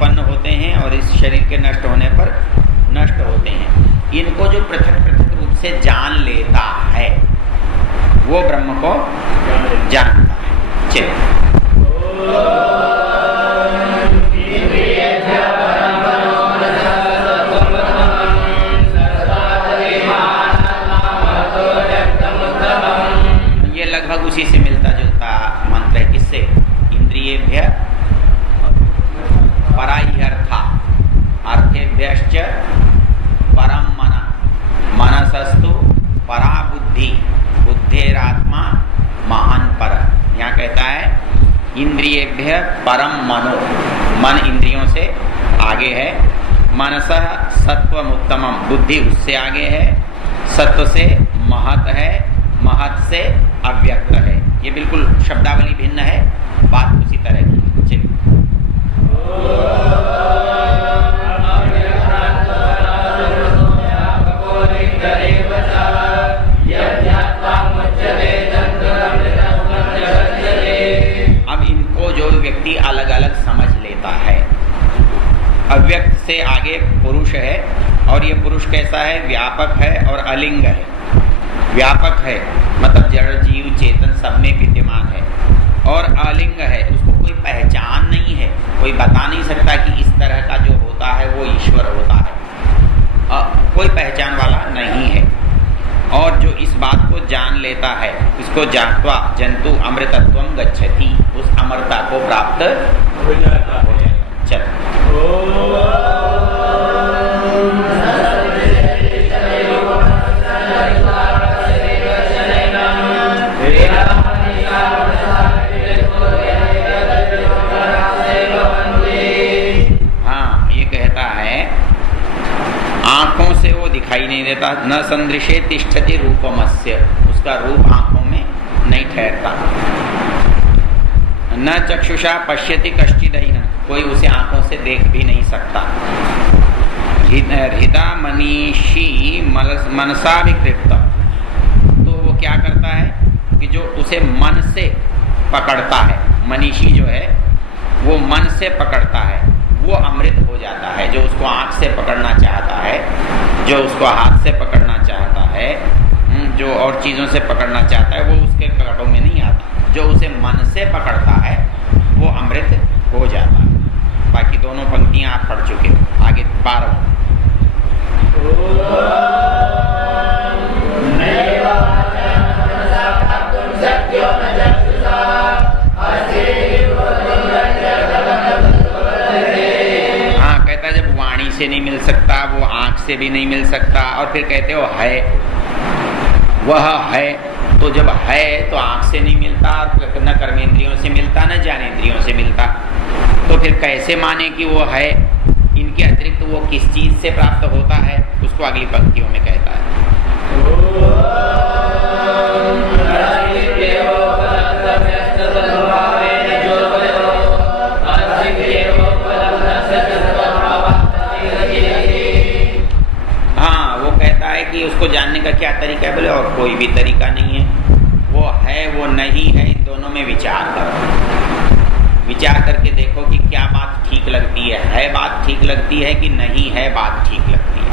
उत्पन्न होते हैं और इस शरीर के नष्ट होने पर नष्ट होते हैं। इनको जो पृथक पृथक रूप से जान लेता है वो ब्रह्म को जानता है। चलिए ये लगभग उसी से मिलता जुलता मंत्र है। किससे? इंद्रियेभ्य पराह्यर्था अर्थेभ्यश्च परम मन मनसस्तु परा बुद्धि बुद्धेरात्मा महान पर। यहाँ कहता है इंद्रियेभ्य परम मनो, मन इंद्रियों से आगे है। मनसः सत्वमुत्तमम, बुद्धि उससे आगे है। सत्व से महत है, महत से अव्यक्त है। ये बिल्कुल शब्दावली भिन्न है, बात उसी तरह की है। चलिए अब इनको जो व्यक्ति अलग अलग समझ लेता है, अव्यक्त से आगे पुरुष है और ये पुरुष कैसा है? व्यापक है और अलिंग है। व्यापक है मतलब जड़ जीव चेतन सब में विद्यमान है, और अलिंग है, उसको कोई पहचान नहीं है, कोई बता नहीं सकता कि इस तरह का जो होता है वो ईश्वर होता है, कोई पहचान वाला नहीं है। और जो इस बात को जान लेता है उसको ज्ञात्वा जंतु अमृतत्वम गच्छति, उस अमरता को प्राप्त हो जाता है। चल आंखों से वो दिखाई नहीं देता। न संदृशे तिष्ठति रूपमस्य, उसका रूप आंखों में नहीं ठहरता। न चक्षुषा पश्यति कश्चिदयिन, कोई उसे आंखों से देख भी नहीं सकता। हृदा मनीषी मनसा विकृत, तो वो क्या करता है कि जो उसे मन से पकड़ता है, मनीषी जो है वो मन से पकड़ता है, वो अमृत हो जाता है। जो उसको आँख से पकड़ना चाहता है, जो उसको हाथ से पकड़ना चाहता है, जो और चीज़ों से पकड़ना चाहता है, वो उसके कटों में नहीं आता। जो उसे मन से पकड़ता है वो अमृत हो जाता है। बाकी दोनों पंक्तियाँ आप पढ़ चुके हो। आगे 12वां से नहीं मिल सकता, वो आँख से भी नहीं मिल सकता, और फिर कहते हो है, वह है। तो जब है तो आँख से नहीं मिलता, न कर्मेंद्रियों से मिलता, न ज्ञानेंद्रियों से मिलता, तो फिर कैसे माने कि वो है? इनके अतिरिक्त वो किस चीज़ से प्राप्त होता है, उसको अगली पंक्तियों में कहता है। कि उसको जानने का क्या तरीका है? बोले और कोई भी तरीका नहीं है, वो है वो नहीं है, इन दोनों में विचार करो। विचार करके देखो कि क्या बात ठीक लगती है बात ठीक लगती है कि नहीं है बात ठीक लगती है।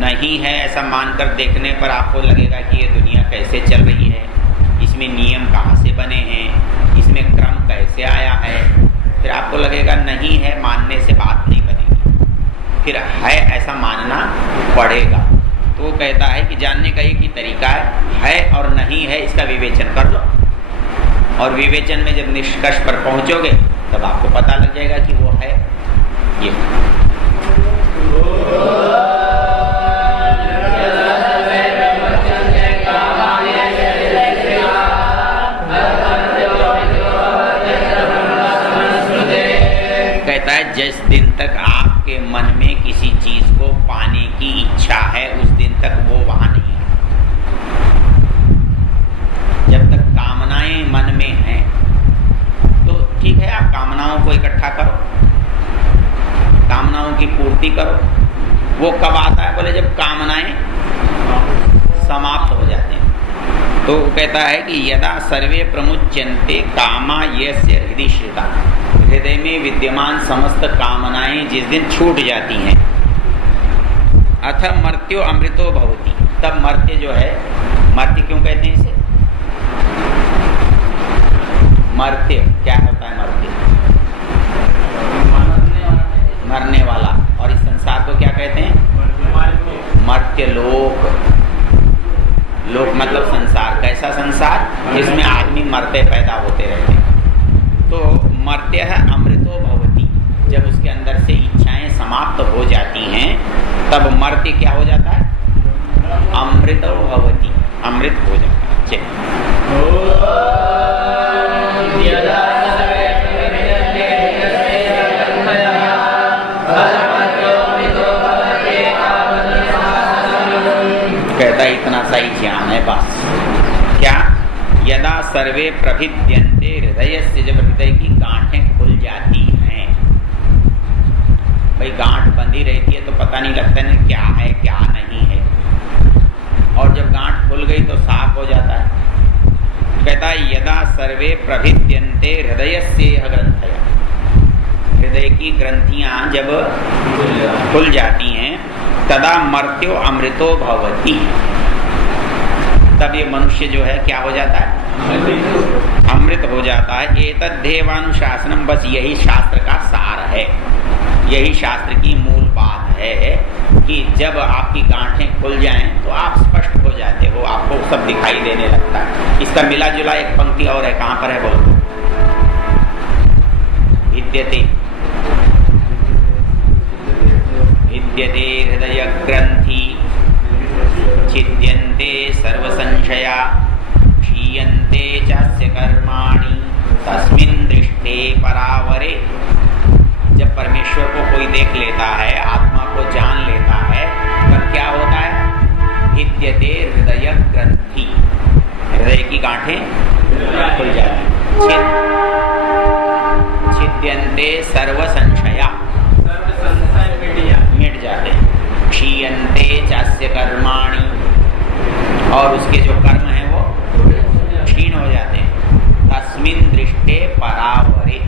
नहीं है ऐसा मानकर देखने पर आपको लगेगा कि ये दुनिया कैसे चल रही है, इसमें नियम कहाँ से बने हैं, इसमें क्रम कैसे आया है। फिर आपको लगेगा नहीं है मानने से बात नहीं बनेगी, फिर है ऐसा मानना पड़ेगा। तो वो कहता है कि जानने का एक ही तरीका है और नहीं है, इसका विवेचन कर लो, और विवेचन में जब निष्कर्ष पर पहुंचोगे तब आपको पता लग जाएगा कि वो है ये। कहता है जिस दिन तक आपके मन में किसी चीज को पाने की इच्छा है उस दिन तक वो वहां नहीं है। जब तक कामनाएं मन में हैं तो ठीक है, आप कामनाओं को इकट्ठा करो, कामनाओं की पूर्ति करो। वो कब आता है? बोले जब कामनाएं समाप्त हो जाते हैं। तो कहता है कि यदा सर्वे प्रमुच्यन्ते कामा यस्य हृदि श्रिता, हृदय में विद्यमान समस्त कामनाएं जिस दिन छूट जाती हैं, अथ मर्त्यो अमृतो भवति, तब मर्त्य जो है, मर्त्य क्यों कहते हैं इसे? मर्त्य क्या होता है? मर्त्य मरने वाला। और इस संसार को क्या कहते हैं? मर्त्य लोक। लोक मतलब संसार। कैसा संसार? जिसमें आदमी मरते पैदा होते रहते हैं। तो मर्त्य है अमृतो भवति, जब उसके अंदर से इच्छाएं समाप्त हो जाती हैं तब मर्त्य क्या हो जाता है? अमृतो भवति, अमृत हो जाता है। कहता है इतना सा ही ज्ञान है बस। क्या? यदा सर्वे प्रभिद्यन्ते हृदय से, जब हृदय की गांठें खुल जाती हैं। भाई गांठ बंधी रहती है तो पता नहीं लगता ना क्या है क्या नहीं है, और जब गांठ खुल गई तो साफ हो जाता है। कहता है यदा सर्वे प्रभिद्यन्ते हृदय से ग्रंथया, हृदय की ग्रंथियां जब खुल जाती हैं तदा मर्त्यो अमृतो भवति, तब ये मनुष्य जो है क्या हो जाता है? अमृत हो जाता है। एतद्धेवानुशासनम, बस यही शास्त्र का सार है, यही शास्त्र की मूल बात है कि जब आपकी गांठें खुल जाएं तो आप स्पष्ट हो जाते हो, आपको सब दिखाई देने लगता है। इसका मिला जुला एक पंक्ति और है, कहाँ पर है बोलो? विद्यते विद्यते हृदय ग्रंथि छिद्यन्ते सर्व संशया क्षीयन्ते चास्य कर्माणि तस्मिन् दृष्टे परावरे। जब परमेश्वर को कोई देख लेता है, आत्मा को जान लेता है, तब क्या होता है? विद्यते हृदय ग्रंथि, हृदय की गांठें खुल जाती। छिद्यन्ते सर्व संशया, मिट जाते। क्षीयन्ते चास्य कर्माणि, और उसके जो कर्म हैं वो क्षीण हो जाते हैं। तस्मिन् दृष्टे परावरे,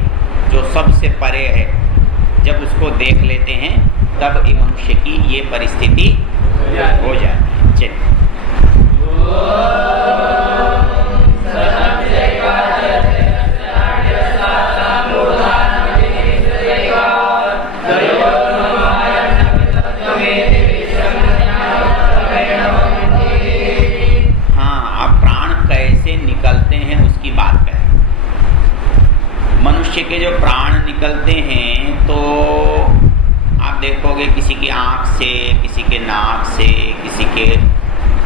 जो सबसे परे है, जब उसको देख लेते हैं तब इस मनुष्य की ये परिस्थिति हो जाती है। मनुष्य के जो प्राण निकलते हैं तो आप देखोगे किसी की आँख से, किसी के नाक से, किसी के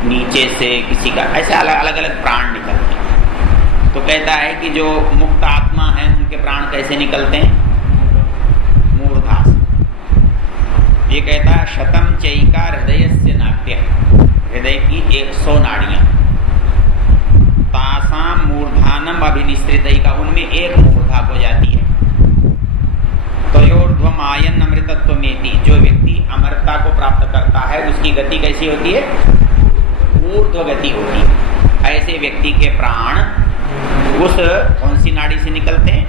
नीचे से, किसी का ऐसे अलग अलग प्राण निकलते हैं। तो कहता है कि जो मुक्त आत्मा है उनके प्राण कैसे निकलते हैं? मूर्धा से। ये कहता है शतम चैका हृदयस्य नाट्य, हृदय की 100 नाड़ियाँ, तासाम मूर्धानम अभिनिश्रितैका, उनमें एक मूर्धा हो जाती है। तयोर्ध्वम आयन अमृतत्वमेति, जो व्यक्ति अमरता को प्राप्त करता है उसकी गति कैसी होती है? ऊर्ध्व गति होती है। ऐसे व्यक्ति के प्राण उस कौन सी नाड़ी से निकलते हैं?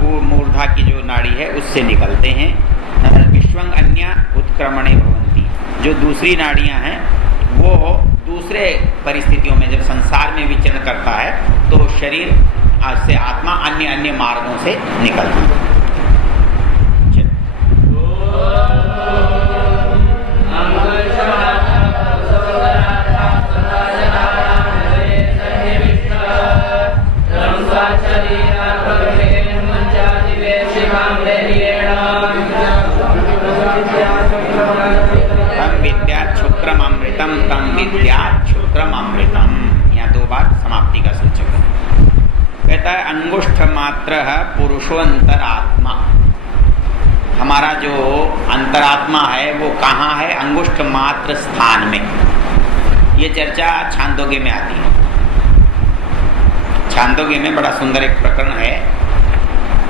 वो मूर्धा की जो नाड़ी है उससे निकलते हैं। विश्वंग अन्य उत्क्रमणे भवन्ति, जो दूसरी नाड़ियां हैं वो दूसरे परिस्थितियों में जब संसार में विचरण करता है तो शरीर से आत्मा अन्य अन्य मार्गों से निकलती है। तम विद्या क्षुत्रम अमृतम, तम विद्या क्षुत्रम अमृतम। यहाँ 2 बार समाप्ति का सूचक है। कहता है अंगुष्ठ मात्र पुरुषो अंतरात्मा, हमारा जो अंतरात्मा है वो कहाँ है? अंगुष्ठ मात्र स्थान में। ये चर्चा छांदोग्य में आती है। छांदोग्य में बड़ा सुंदर एक प्रकरण है,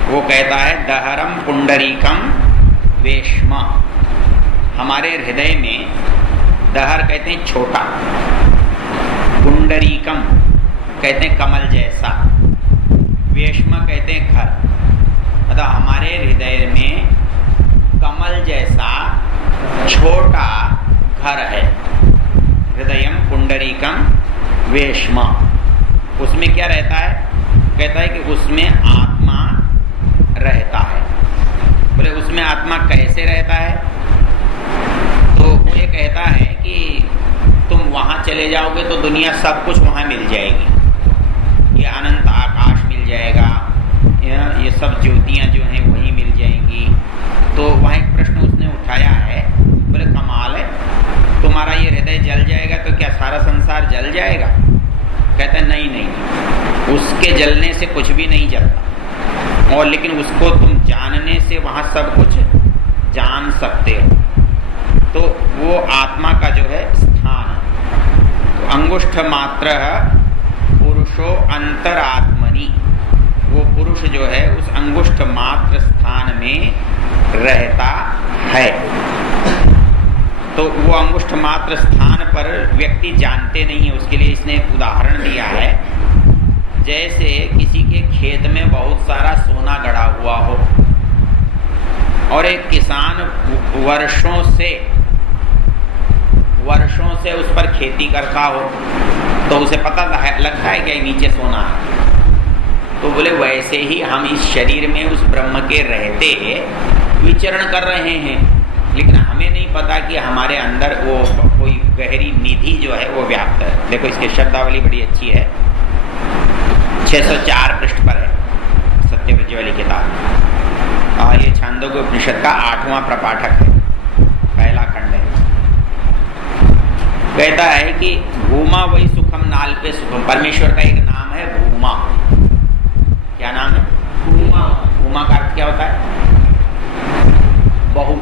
वो कहता है दहरम पुंडरीकम वेश्म, हमारे हृदय में दहर कहते हैं छोटा, पुंडरीकम कहते हैं कमल जैसा, वेश्म कहते हैं घर। मतलब हमारे हृदय में कमल जैसा छोटा घर है। हृदयम पुंडरीकम वेश्म, उसमें क्या रहता है? कहता है कि उसमें आत्मा रहता है। बोले उसमें आत्मा कैसे रहता है? तो वो ये कहता है कि तुम वहाँ चले जाओगे तो दुनिया सब कुछ वहाँ मिल जाएगी। ये अनंत आकाश मिल जाएगा, ये सब ज्योतियाँ जो हैं वहीं मिल जाएंगी। तो वहाँ एक प्रश्न उसने उठाया है, बोले कमाल है, तुम्हारा ये हृदय जल जाएगा तो क्या सारा संसार जल जाएगा? कहता है नहीं नहीं, उसके जलने से कुछ भी नहीं जलता, और लेकिन उसको तुम जानने से वहाँ सब कुछ जान सकते हो। तो वो आत्मा का जो है स्थान, तो अंगुष्ठ मात्र पुरुषो अंतरात्मनि, वो पुरुष जो है उस अंगुष्ठ मात्र स्थान में रहता है। तो वो अंगुष्ठ मात्र स्थान पर व्यक्ति जानते नहीं है, उसके लिए इसने एक उदाहरण दिया है। जैसे किसी के खेत में बहुत सारा सोना गड़ा हुआ हो और एक किसान वर्षों से उस पर खेती करता हो, तो उसे पता लगता है कि नीचे सोना है। तो बोले वैसे ही हम इस शरीर में उस ब्रह्म के रहते विचरण कर रहे हैं, लेकिन हमें नहीं पता कि हमारे अंदर वो कोई गहरी निधि जो है वो व्याप्त है। देखो इसकी शब्दावली बड़ी अच्छी है, 604 पृष्ठ पर है सत्यव्रज वाली किताब, और ये छांदोग्य उपनिषद का 8वां प्रपाठक है, पहला खंड है। कहता है कि भूमा वही सुखम नाल पे सुखम, परमेश्वर का एक नाम है भूमा। क्या नाम है? भूमा। भूमा का अर्थ क्या होता है? बहुत।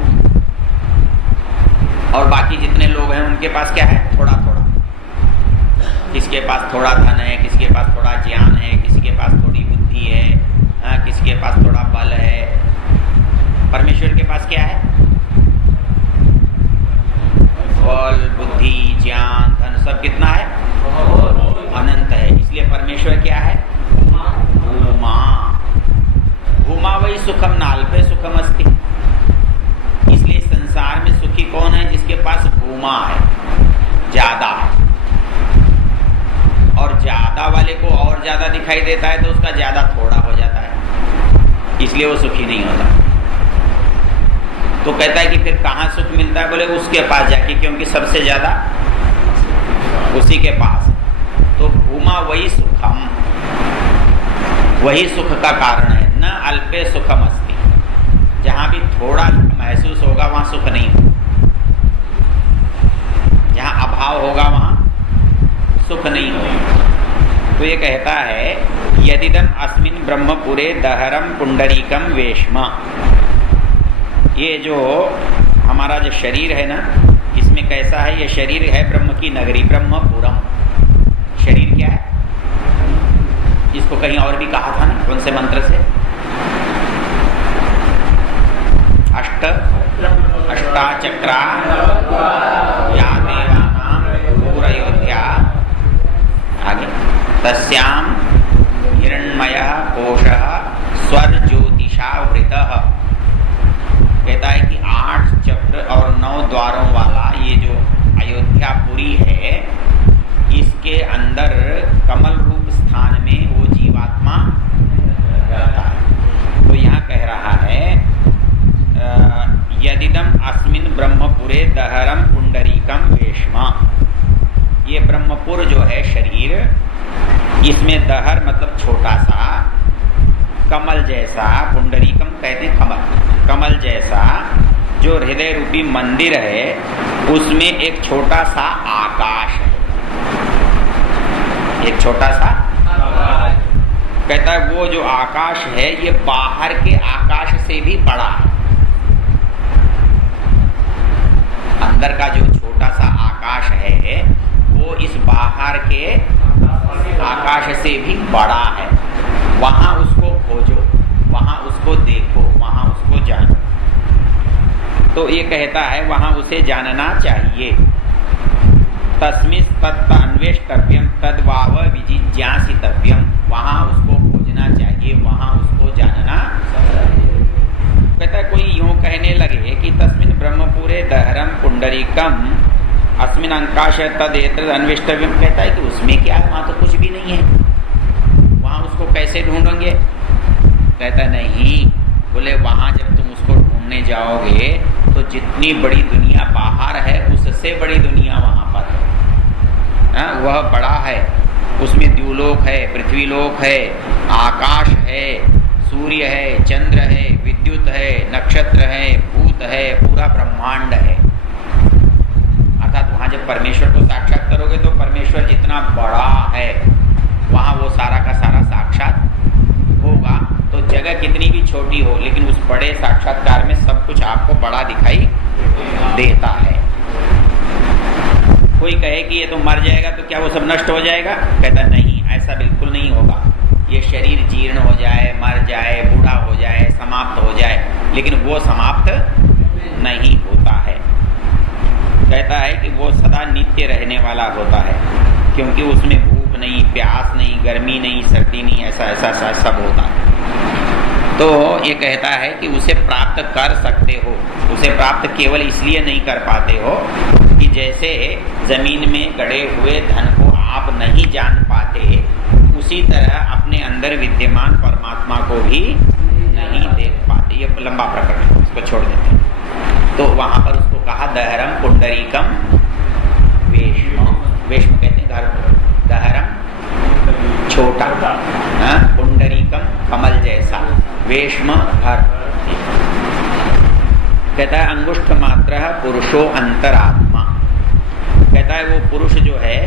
और बाकी जितने लोग हैं उनके पास क्या है? थोड़ा थोड़ा। किसके पास थोड़ा धन है, किसी के पास थोड़ा ज्ञान है, किसी के पास थोड़ी बुद्धि है, किसी के पास थोड़ा बल है। परमेश्वर के पास क्या है? बल, बुद्धि, ज्ञान, धन सब कितना है? अनंत है। इसलिए परमेश्वर क्या है? भूमा। भूमा वही सुखम नाल पे सुखम अस्ति। इसलिए संसार में सुखी कौन है? जिसके पास भूमा है, ज्यादा है। और ज्यादा वाले को और ज्यादा दिखाई देता है तो उसका ज्यादा थोड़ा हो जाता है, इसलिए वो सुखी नहीं होता। तो कहता है कि फिर कहाँ सुख मिलता है? बोले उसके पास जाके, क्योंकि सबसे ज्यादा उसी के पास। तो भूमा वही सुखम, वही सुख का कारण है। न अल्पे सुखम अस्ति, जहाँ भी थोड़ा महसूस होगा वहाँ सुख नहीं होगा, जहाँ अभाव होगा वहाँ सुख नहीं होगा। तो ये कहता है यदिदम अस्मिन् ब्रह्मपुरे दहरम पुंडरीकम वेश्म, ये जो हमारा जो शरीर है ना, इसमें कैसा है? ये शरीर है ब्रह्म की नगरी, ब्रह्मपुरम। शरीर क्या है? इसको कहीं और भी कहा था ना, कौन से मंत्र से? अष्टाचक्रा या देवानां पूरयोध्या, आगे तस्याम हिरण्मयः कोशः स्वर ज्योतिषावृतः। कहता है कि 8 चक्र और 9 द्वारों वाला ये जो अयोध्यापुरी है, इसके अंदर कमल रूप स्थान में वो जीवात्मा रहता है। तो यहाँ कह रहा है यदिदम अस्मिन् ब्रह्मपुरे दहरम पुंडरीकम वेश्म, ये ब्रह्मपुर जो है शरीर, इसमें दहर मतलब छोटा सा, कमल जैसा, पुंडरीकम कहते हैं कमल, कमल जैसा जो हृदय रूपी मंदिर है, उसमें एक छोटा सा आकाश है, एक छोटा सा कहता है वो जो आकाश है ये बाहर के आकाश से भी बड़ा है। अंदर का जो छोटा सा आकाश है वो इस बाहर के आकाश से भी बड़ा है। वहां उसको खोजो, वहां उसको देखो, वहां उसको जानो। तो ये कहता है वहां उसे जानना चाहिए। तस्मिस् तत्त अन्वेष्टव्यम तद्वाव विजिज्ञासितव्यम, वहां उसको खोजना चाहिए, वहां उसको जानना चाहिए। बोले दहरम पुंडरीकम अस्मिन अंकाश तदेतर अन्विष्टव्यम, कहता है कि उसमें क्या है, वहाँ तो कुछ भी नहीं है, वहाँ उसको कैसे ढूंढेंगे? कहता नहीं, बोले वहाँ जब तुम उसको ढूंढने जाओगे तो जितनी बड़ी दुनिया बाहर है उससे बड़ी दुनिया वहाँ पर है, वह बड़ा है, उसमें द्युलोक है, पृथ्वीलोक है, आकाश है, सूर्य है, चंद्र है, विद्युत है, नक्षत्र है, भूत है, पूरा ब्रह्मांड है। अर्थात वहाँ जब परमेश्वर को साक्षात करोगे तो परमेश्वर जितना बड़ा है वहाँ वो सारा का सारा साक्षात होगा। तो जगह कितनी भी छोटी हो लेकिन उस बड़े साक्षात्कार में सब कुछ आपको बड़ा दिखाई देता है। कोई कहे कि ये तो मर जाएगा तो क्या वो सब नष्ट हो जाएगा? कहता नहीं, ऐसा बिल्कुल नहीं होगा। ये शरीर जीर्ण हो जाए, मर जाए, बूढ़ा हो जाए, समाप्त हो जाए, लेकिन वो समाप्त नहीं होता है। कहता है कि वो सदा नित्य रहने वाला होता है, क्योंकि उसमें भूख नहीं, प्यास नहीं, गर्मी नहीं, सर्दी नहीं, ऐसा ऐसा सब होता है। तो ये कहता है कि उसे प्राप्त कर सकते हो, उसे प्राप्त केवल इसलिए नहीं कर पाते हो कि जैसे जमीन में गड़े हुए धन को आप नहीं जान पाते, उसी तरह अपने अंदर विद्यमान परमात्मा को भी नहीं देख पाते। ये लंबा प्रकरण है, इसको छोड़ देते हैं। तो वहाँ पर उसको कहा दहरम पुंडरीकम वेश्म, वेश्म कहते हैं घर को, दहरम छोटा, पुंडरीकम कमल जैसा, वेश्म घर। कहता है अंगुष्ठ मात्र पुरुषो अंतरात्मा, कहता है वो पुरुष जो है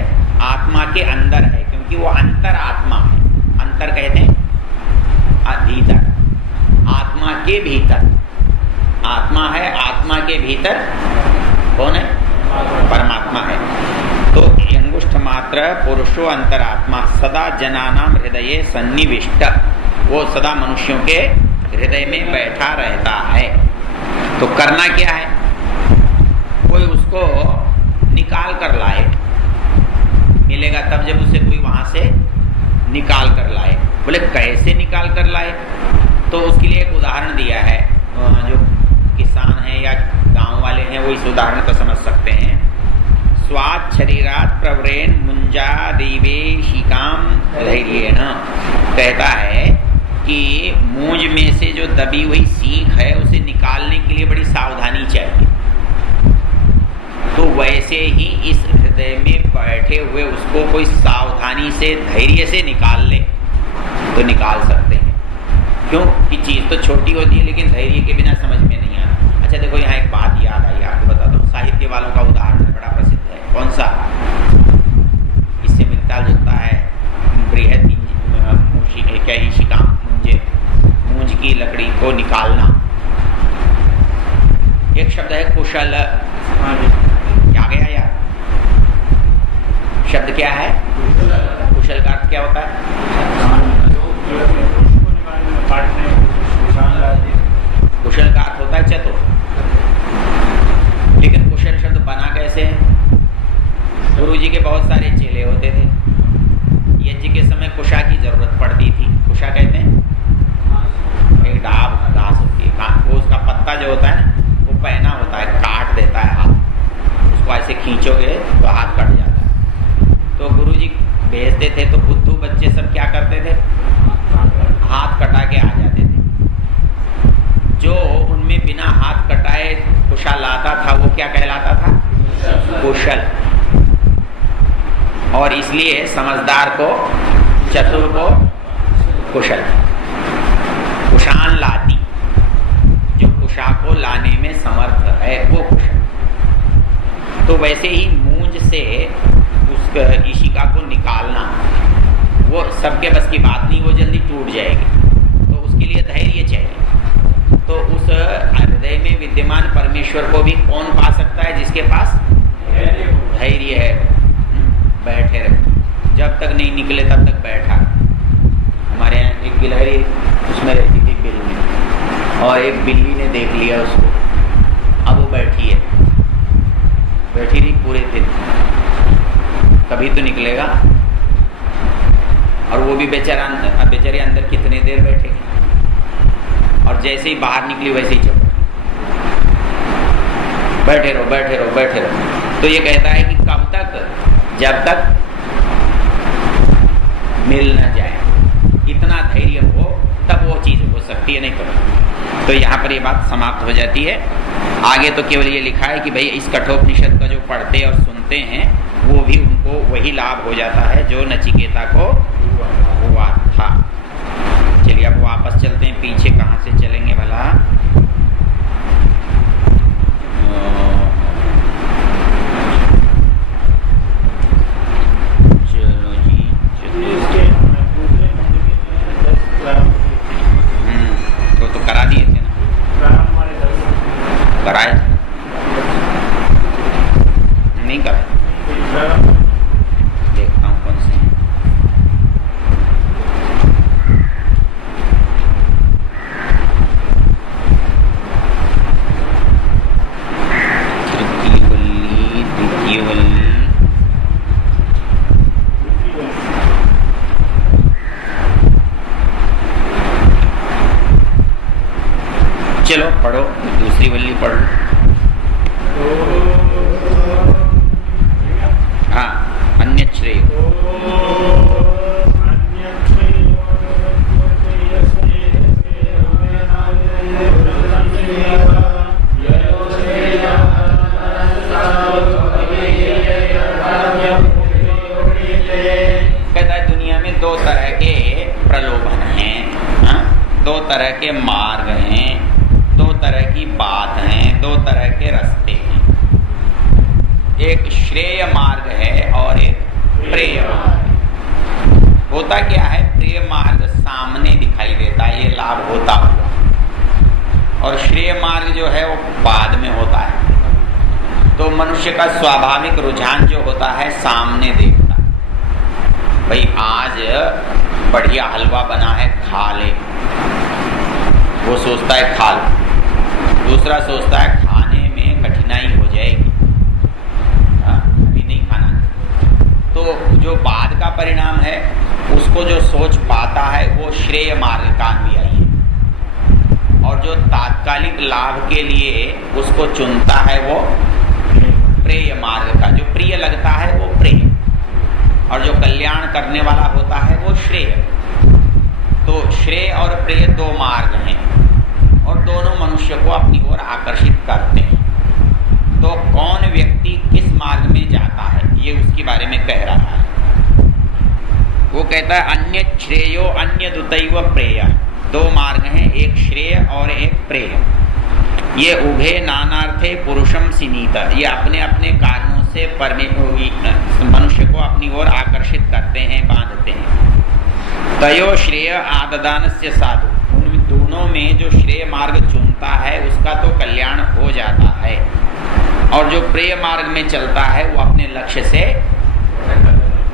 आत्मा के अंदर है, क्योंकि वो अंतरात्मा है। अंतर कहते हैं भीतर, आत्मा के भीतर, आत्मा है, आत्मा के भीतर कौन है? परमात्मा है। तो अंगुष्ठ मात्र पुरुषो अंतरात्मा सदा जनानाम हृदये सन्निविष्ट, वो सदा मनुष्यों के हृदय में बैठा रहता है। तो करना क्या है? कोई उसको निकाल कर लाए, मिलेगा तब जब उसे कोई वहां से निकाल कर लाए। बोले कैसे निकाल कर लाए? तो उसके लिए एक उदाहरण दिया है, जो किसान हैं या गांव वाले हैं वो इस उदाहरण को समझ सकते हैं। स्वाद शरीरात प्रवरेण मुंजा देवे शिकाम धैर्येण, कहता है कि मूंज में से जो दबी हुई सीख है उसे निकालने के लिए बड़ी सावधानी चाहिए। तो वैसे ही इस हृदय में बैठे हुए उसको कोई सावधानी से धैर्य से निकाल ले तो निकाल सकते हैं। क्यों कि चीज़ तो छोटी होती है लेकिन धैर्य के बिना समझ में नहीं आता। अच्छा देखो, यहाँ एक बात याद आई, आपको बताता हूँ। साहित्य वालों का उदाहरण बड़ा प्रसिद्ध है। कौन सा? इससे मिलता जुलता है। बृहद मूंज की लकड़ी को निकालना। एक शब्द है कुशल, क्या गया यार? शब्द क्या है? कुशल का अर्थ क्या होता है? कुशल का अर्थ होता है चतुर, लेकिन कुशल शब्द बना कैसे? गुरु जी के बहुत सारे चेले होते थे, यज्ञ के समय कुशा की जरूरत पड़ती थी। कुशा कहते हैं एक डाब घास होती है, वो उसका पत्ता जो होता है वो पहना होता है, काट देता है हाथ, उसको ऐसे खींचोगे तो हाथ कट जाता है। तो गुरु जी भेजते थे तो बुद्धू बच्चे सब क्या करते थे? हाथ कटा के आ जाते थे। जो उनमें बिना हाथ कटाए कुशा लाता था वो क्या कहलाता था? कुशल। और इसलिए समझदार को, चतुर को कुशल, कुशान लाती, जो कुशा को लाने में समर्थ है वो कुशल। तो वैसे ही मूंज से उस ईशिका को निकालना वो सबके बस की बात नहीं, वो जल्दी टूट जाएगी। तो उसके लिए धैर्य चाहिए। तो उस हृदय में विद्यमान परमेश्वर को भी कौन पा सकता है? जिसके पास धैर्य है। बैठे रहे, जब तक नहीं निकले तब तक बैठा। हमारे यहाँ एक गिलहरी उसमें रहती थी बिल में, और एक बिल्ली ने देख लिया उसको, अब वो बैठी है, बैठी रही पूरे दिन, कभी तो निकलेगा। और वो भी बेचारे अंदर कितने देर बैठेगी, और जैसे ही बाहर निकली वैसे ही चल। बैठे रहो बैठे रहो बैठे रहो। तो ये कहता है कि कब तक, जब तक मिल न जाए, इतना धैर्य हो तब वो चीज़ हो सकती है, नहीं तो यहाँ पर ये बात समाप्त हो जाती है। आगे तो केवल ये लिखा है कि भाई इस कठोपनिषद का जो पढ़ते और सुनते हैं वो भी उनको वही लाभ हो जाता है जो नचिकेता को हुआ था। चलिए अब वापस चलते हैं, पीछे कहाँ से चलेंगे भला? चलो जी तो करा दिए थे ना, कराए थे नहीं कराए, देखता हूँ कौन से हैं। द्वितीय वल्ली चलो पढ़ो, दूसरी वल्ली पढ़ो। हाँ, अन्य श्रेय। कहता है दुनिया में दो तरह के प्रलोभन हैं, दो तरह के मार्ग हैं, दो तरह की बात हैं, दो तरह के रास्ते हैं। एक श्रेय मार्ग है और एक प्रेय मार्ग। होता क्या है, प्रेय मार्ग सामने दिखाई देता है, ये लाभ होता हुआ, और श्रेय मार्ग जो है वो बाद में होता है। तो मनुष्य का स्वाभाविक रुझान जो होता है सामने देखता है, भाई आज बढ़िया हलवा बना है खा ले, वो सोचता है खा लो। दूसरा सोचता है खाने में कठिनाई हो जाएगी, अभी नहीं खाना। तो जो बाद का परिणाम है उसको जो सोच पाता है वो श्रेय मार्ग का अनुयायी है, और जो तात्कालिक लाभ के लिए उसको चुनता है वो प्रेय मार्ग का, जो प्रिय लगता है वो प्रेय, और जो कल्याण करने वाला होता है वो श्रेय। तो श्रेय और प्रेय दो मार्ग हैं और दोनों मनुष्य को अपनी ओर आकर्षित करते हैं। तो कौन व्यक्ति किस मार्ग में जाता है ये उसके बारे में कह रहा है। वो कहता है अन्य श्रेयो अन्य दुतैव प्रेय, दो मार्ग हैं, एक श्रेय और एक प्रेय। ये उभे नानार्थे पुरुषम सिनीत, ये अपने अपने कारणों से मनुष्य को अपनी ओर आकर्षित करते हैं, बांधते हैं। तयो श्रेय आददानस्य साधु, उन दोनों में जो श्रेय मार्ग चुनता है उसका तो कल्याण हो जाता है, और जो प्रेय मार्ग में चलता है वो अपने लक्ष्य से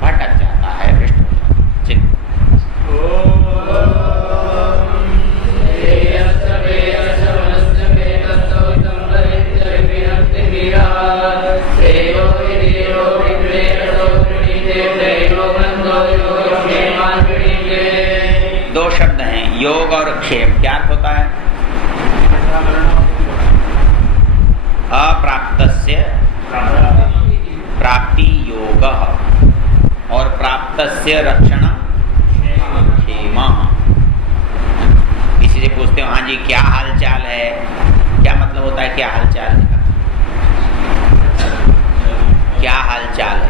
भटक जाता है, भ्रष्ट हो जाता है। दो शब्द हैं, योग और क्षेम। क्या अर्थ होता है? अप्राप्तस्य प्राप्ति योग और प्राप्तस्य रक्षण क्षेम। किसी से पूछते हो, हाँ जी क्या हाल चाल है, क्या मतलब होता है क्या हाल चाल है? क्या हाल चाल है?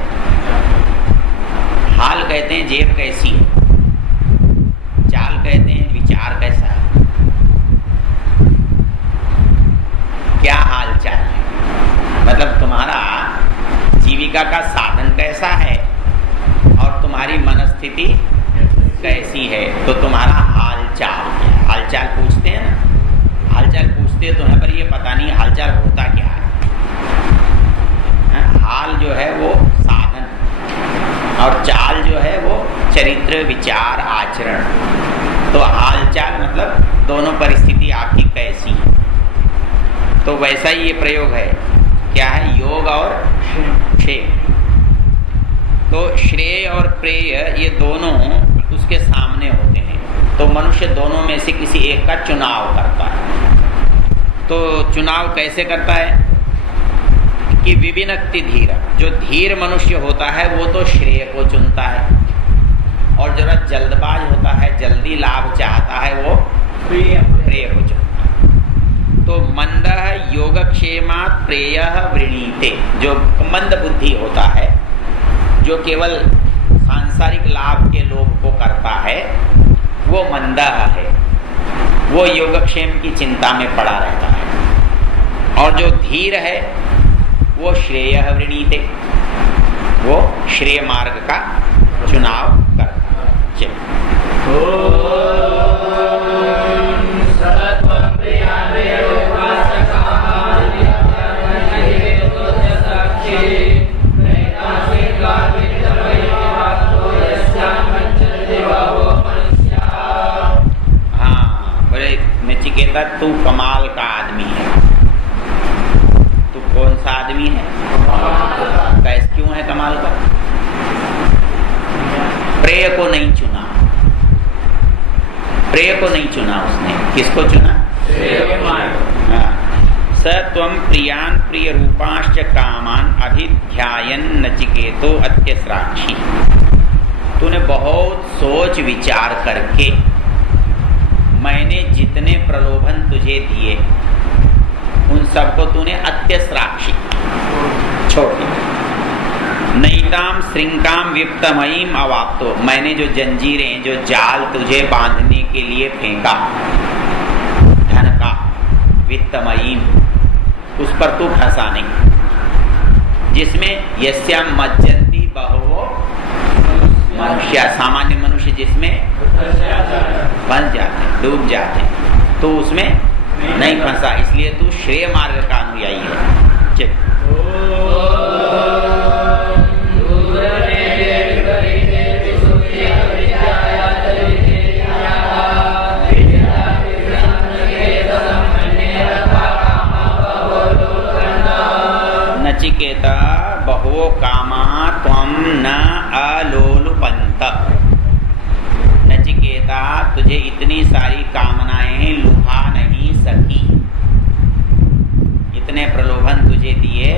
हाल कहते हैं जेब कैसी है, चाल कहते हैं विचार कैसा है। क्या हाल चाल है मतलब तुम्हारा जीविका का साधन कैसा है और तुम्हारी मनस्थिति कैसी है, तो तुम्हारा हाल चाल। हाल चाल पूछते हैं ना, हाल चाल पूछते हैं तो यहाँ पर ये पता नहीं हाल चाल होता क्या है। हाल जो है वो साधन और चाल जो है वो चरित्र विचार आचरण। तो हाल चाल मतलब दोनों परिस्थिति आपकी कैसी है। तो वैसा ही ये प्रयोग है, क्या है, योग और क्षेम। तो श्रेय और प्रेय ये दोनों उसके सामने होते हैं, तो मनुष्य दोनों में से किसी एक का चुनाव करता है। तो चुनाव कैसे करता है? कि विविनक्ति धीर, जो धीर मनुष्य होता है वो तो श्रेय को चुनता है, और जरा जल्दबाज होता है, जल्दी लाभ चाहता है, वो प्रेय को चुनता है। तो मंदः योगक्षेमात् प्रेयः वृणीते, जो मंद बुद्धि होता है, जो केवल सांसारिक लाभ के लोभ को करता है, वो मंदः है, वो योगक्षेम की चिंता में पड़ा रहता है। और जो धीर है वो श्रेयः वृणीते, वो श्रेय मार्ग का चुनाव करता है। हाँ, बोले नचिकेता तू कमाल का आदमी है। तू कौन सा आदमी है? कैसे क्यों है कमाल का? प्रेय को नहीं चुना, प्रेय को नहीं चुना उसने। किसको चुना? स त्वं प्रियान प्रिय रूपांश्च कामान अभिध्यायन नचिकेतो अत्यस्राक्षी। तूने बहुत सोच विचार करके मैंने जितने प्रलोभन तुझे दिए उन सबको तूने अत्यस्राक्षी छोड़ दिया। नैताम श्रृंकाम विप्तमयीम अवाप्तो, मैंने जो जंजीरें, जो जाल तुझे बांधने के लिए फेंका धन का, वित्तमयीम, उस पर तू फंसा नहीं। जिसमें यस्याम मज्जन्ति बहवो मनुष्य, सामान्य मनुष्य जिसमें फंस जाते, डूब जाते, तो उसमें नहीं फंसा, इसलिए तू श्रेय मार्ग का अनुयायी है। चल नचिकेता बहवो कामा त्वं न अलोलुपन्त। नचिकेता तुझे इतनी सारी कामनाएं लुभा नहीं सकी, इतने प्रलोभन तुझे दिए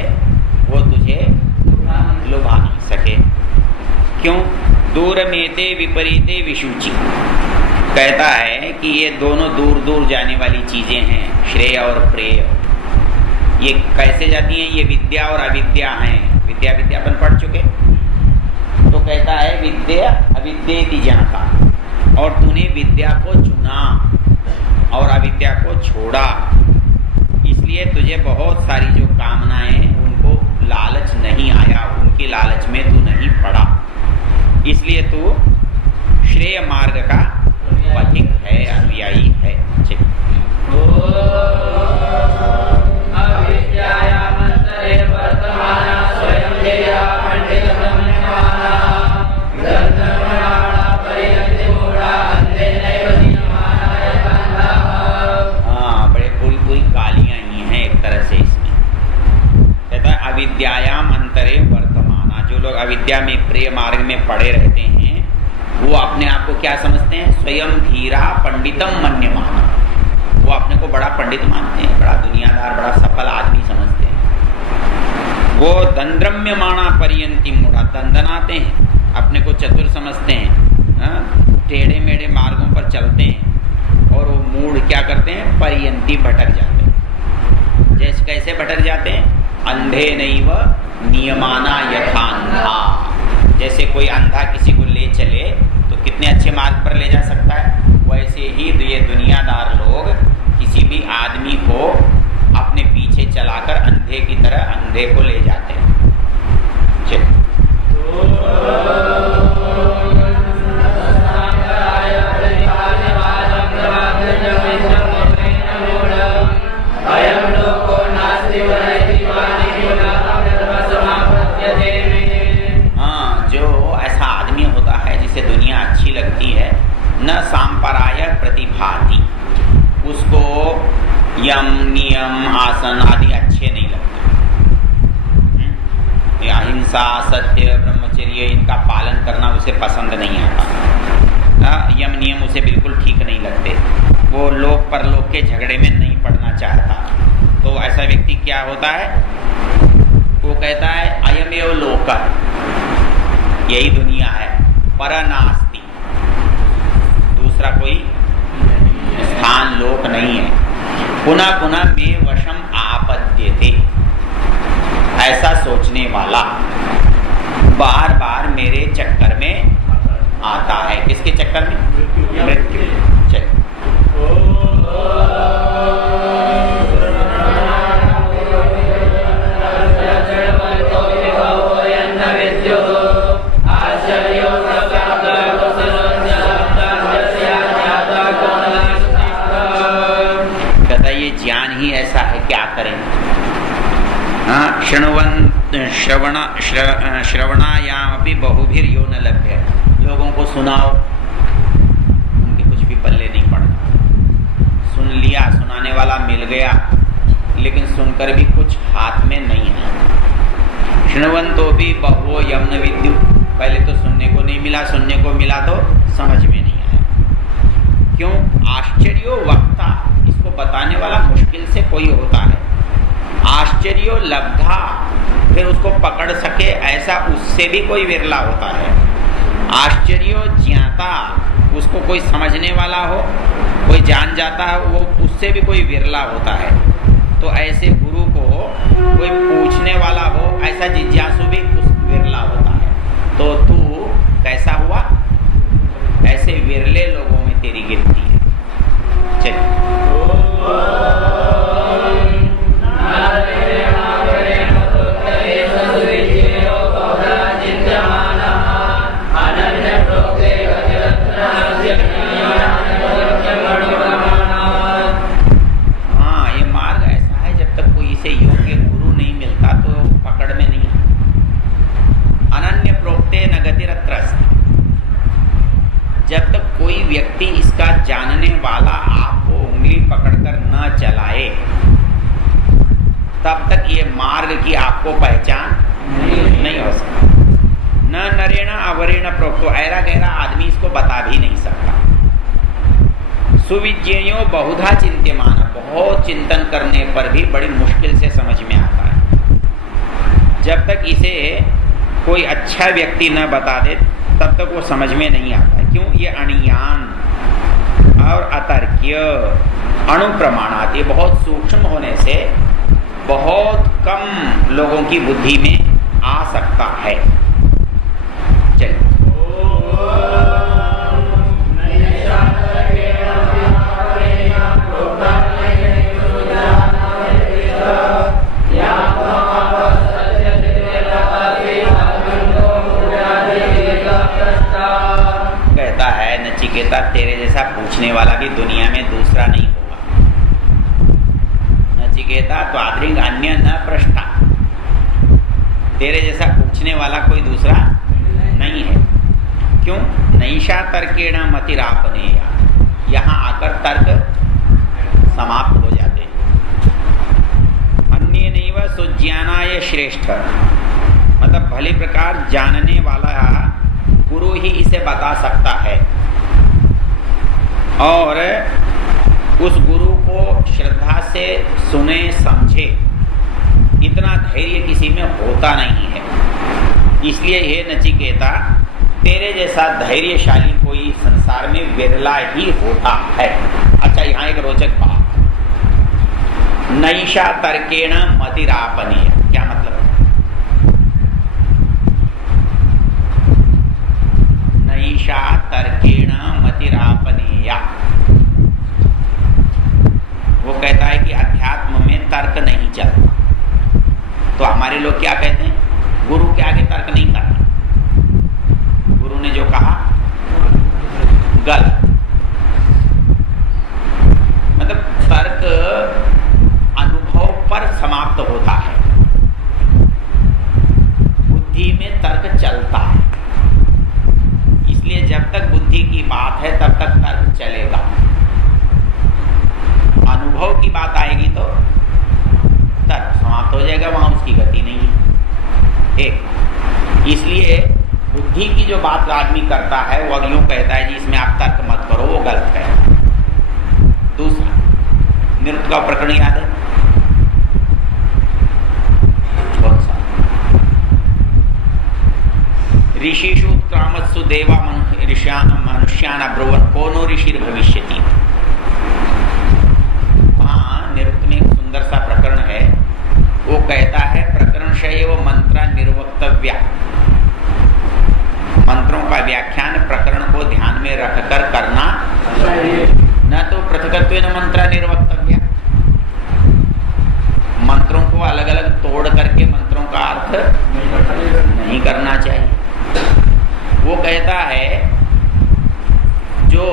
वो तुझे लुभा नहीं सके। क्यों? दूरमेते विपरीते विशुचि, कहता है कि ये दोनों दूर दूर जाने वाली चीजें हैं, श्रेय और प्रेय। ये कैसे जाती हैं? ये विद्या और अविद्या हैं। विद्या विद्यापन पढ़ चुके, तो कहता है विद्या अविद्येति ज्ञाता, और तूने विद्या को चुना और अविद्या को छोड़ा, इसलिए तुझे बहुत सारी जो कामनाएं उनको लालच नहीं आया, उनकी लालच में तू नहीं पड़ा, इसलिए तू श्रेय मार्ग का पथिक है, अनुयायी है। हाँ, बड़े पूरी कालियां ही हैं एक तरह से इसमें। कहता है अविद्यायाम अंतरे वर्तमाना, जो लोग अविद्या में प्रेय मार्ग में पड़े रहते हैं वो अपने आप को क्या समझते हैं? स्वयं धीरा पंडितम मन्यमाना, वो अपने को बड़ा पंडित मानते हैं, बड़ा दुनियादार, बड़ा सफल आदमी समझते हैं। वो दंद्रम्यमाणा पर्यंती मूढ़ा, दंदनाते हैं, अपने को चतुर समझते हैं, टेढ़े मेढ़े मार्गों पर चलते हैं, और वो मूढ़ क्या करते हैं? पर्यंती, भटक जाते हैं। जैसे कैसे भटक जाते हैं? अंधे नैव नियमाना यथान्धा, जैसे कोई अंधा किसी को ले चले तो कितने अच्छे मार्ग पर ले जा सकता है, वैसे ही ये दुनियादार लोग किसी भी आदमी को अपने पीछे चलाकर अंधे की तरह अंधे को ले जाते हैं। हाँ, जो ऐसा आदमी होता है जिसे दुनिया अच्छी लगती है, न सांपराय प्रतिभाति, उसको यम नियम आसन आदि अच्छे नहीं लगते। अहिंसा, सत्य, ब्रह्मचर्य, इनका पालन करना उसे पसंद नहीं आता। यम नियम उसे बिल्कुल ठीक नहीं लगते। वो लोक परलोक के झगड़े में नहीं पड़ना चाहता। तो ऐसा व्यक्ति क्या होता है? कहता है अयमेव लोक, यही दुनिया है, पर नास्ति, दूसरा कोई स्थान लोक नहीं है। पुनः पुनः में वशम आपद्यते, ऐसा सोचने वाला बार बार मेरे चक्कर में आता है। किसके चक्कर में? मृत्यु। चलिए, कहता ये ज्ञान ही ऐसा है, क्या करें। हाँ, श्रवणायामपि बहुभिर्यो न लभ्य, लोगों को सुनाओ, उनके कुछ भी पल्ले नहीं पड़ता। सुन लिया, सुनाने वाला मिल गया, लेकिन सुनकर भी कुछ हाथ में नहीं है। शृण्वन्तो भी बहु यम न विद्यु, पहले तो सुनने को नहीं मिला, सुनने को मिला तो समझ में नहीं आया। क्यों? आश्चर्यो वक्ता, इसको बताने वाला मुश्किल से कोई होता है। आश्चर्यो लब्धा, फिर उसको पकड़ सके ऐसा उससे भी कोई विरला होता है। आश्चर्यो ज्ञाता, उसको कोई समझने वाला हो, कोई जान जाता है, वो उससे भी कोई विरला होता है। तो ऐसे गुरु को कोई पूछने वाला हो, ऐसा जिज्ञासु भी विरला होता है। तो तू कैसा हुआ? ऐसे विरले लोगों में तेरी गिनती है। चलिए, हाँ, ये मार्ग ऐसा है, जब तक कोई इसे योग्य गुरु नहीं मिलता तो पकड़ में नहीं है। अनन्य प्रोक्ते न गतिरत्रस्त, जब तक कोई व्यक्ति इसका जानने वाला आपको उंगली पकड़कर न चलाए, तब तक ये मार्ग की आपको पहचान नहीं हो सकती। न नरेण अवरेण प्रोक्तो, ऐरा गहरा आदमी इसको बता भी नहीं सकता। सुविज्ञेयो बहुधा चिंत्यमान, बहुत चिंतन करने पर भी बड़ी मुश्किल से समझ में आता है। जब तक इसे कोई अच्छा व्यक्ति न बता दे, तब तक वो समझ में नहीं आता। क्यों? ये अणियान और अतर्क्य, अणुप्रमाणात, ये बहुत सूक्ष्म होने से बहुत कम लोगों की बुद्धि में आ सकता है। चलिए, कहता है नचिकेता, तेरे जैसा पूछने वाला भी दुनिया में दूसरा नहीं होगा। नचिकेता त्वादृंग अन्य न पृष्ठा, तेरे जैसा पूछने वाला कोई दूसरा नहीं है। क्यों? नैषा तर्केण मतिरापनेया, यहाँ आकर तर्क समाप्त हो जाते हैं। अन्येनैव सुज्ञानाय श्रेष्ठ, मतलब भली प्रकार जानने वाला गुरु ही इसे बता सकता है, और उस गुरु को श्रद्धा से सुने समझे, इतना धैर्य किसी में होता नहीं है। इसलिए हे नचिकेता, तेरे जैसा धैर्यशाली कोई संसार में विरला ही होता है। अच्छा, यहाँ एक रोचक बात, नैषा तर्केण मतिरापनीय, क्या मतलब है? नैषा तर्केण मतिरापनीय, वो कहता है कि अध्यात्म में तर्क नहीं चलता। तो हमारे लोग क्या कहते हैं? गुरु के आगे तर्क नहीं करना, गुरु ने जो कहा गलत। मतलब तर्क अनुभव पर समाप्त होता है, बुद्धि में तर्क चलता है। इसलिए जब तक बुद्धि की बात है तब तक तर्क चलेगा, अनुभव की बात आएगी तो तर्क समाप्त हो जाएगा, वहां उसकी गति नहीं है। एक, इसलिए बुद्धि की जो बात आदमी करता है वो यूं कहता है जी इसमें आप तर्क मत करो, वो गलत है। दूसरा, निरुक्त का प्रकरण याद है? कौन सा? मनुष्यान अब्रुवन कोनो ऋषिर भविष्यति। वहाँ निरुक्त में एक सुंदर सा प्रकरण है, वो कहता है प्रकरणशैव मंत्रा निर्वक्तव्या। मंत्रों का व्याख्यान प्रकरण को ध्यान में रखकर करना न तो पृथकत्वेन मंत्रा निर्वक्तव्या, मंत्रों को अलग अलग तोड़ करके मंत्रों का अर्थ नहीं करना चाहिए। वो कहता है जो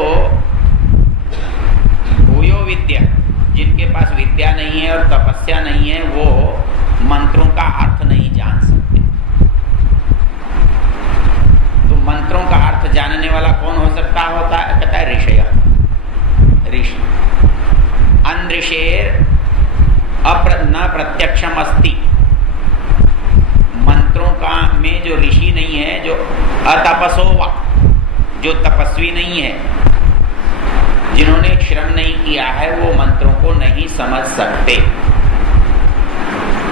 भूयो विद्या, जिनके पास विद्या नहीं है और तपस्या नहीं है, वो मंत्रों का अर्थ नहीं जान सकते। तो मंत्रों का अर्थ जानने वाला कौन हो सकता होता है? कहता है ऋषय, ऋषि। अंदृशेर न प्रत्यक्षम अस्ति, मंत्रों का में जो ऋषि नहीं है, जो अतपसो वा, जो तपस्वी नहीं है, जिन्होंने श्रम नहीं किया है, वो मंत्रों को नहीं समझ सकते।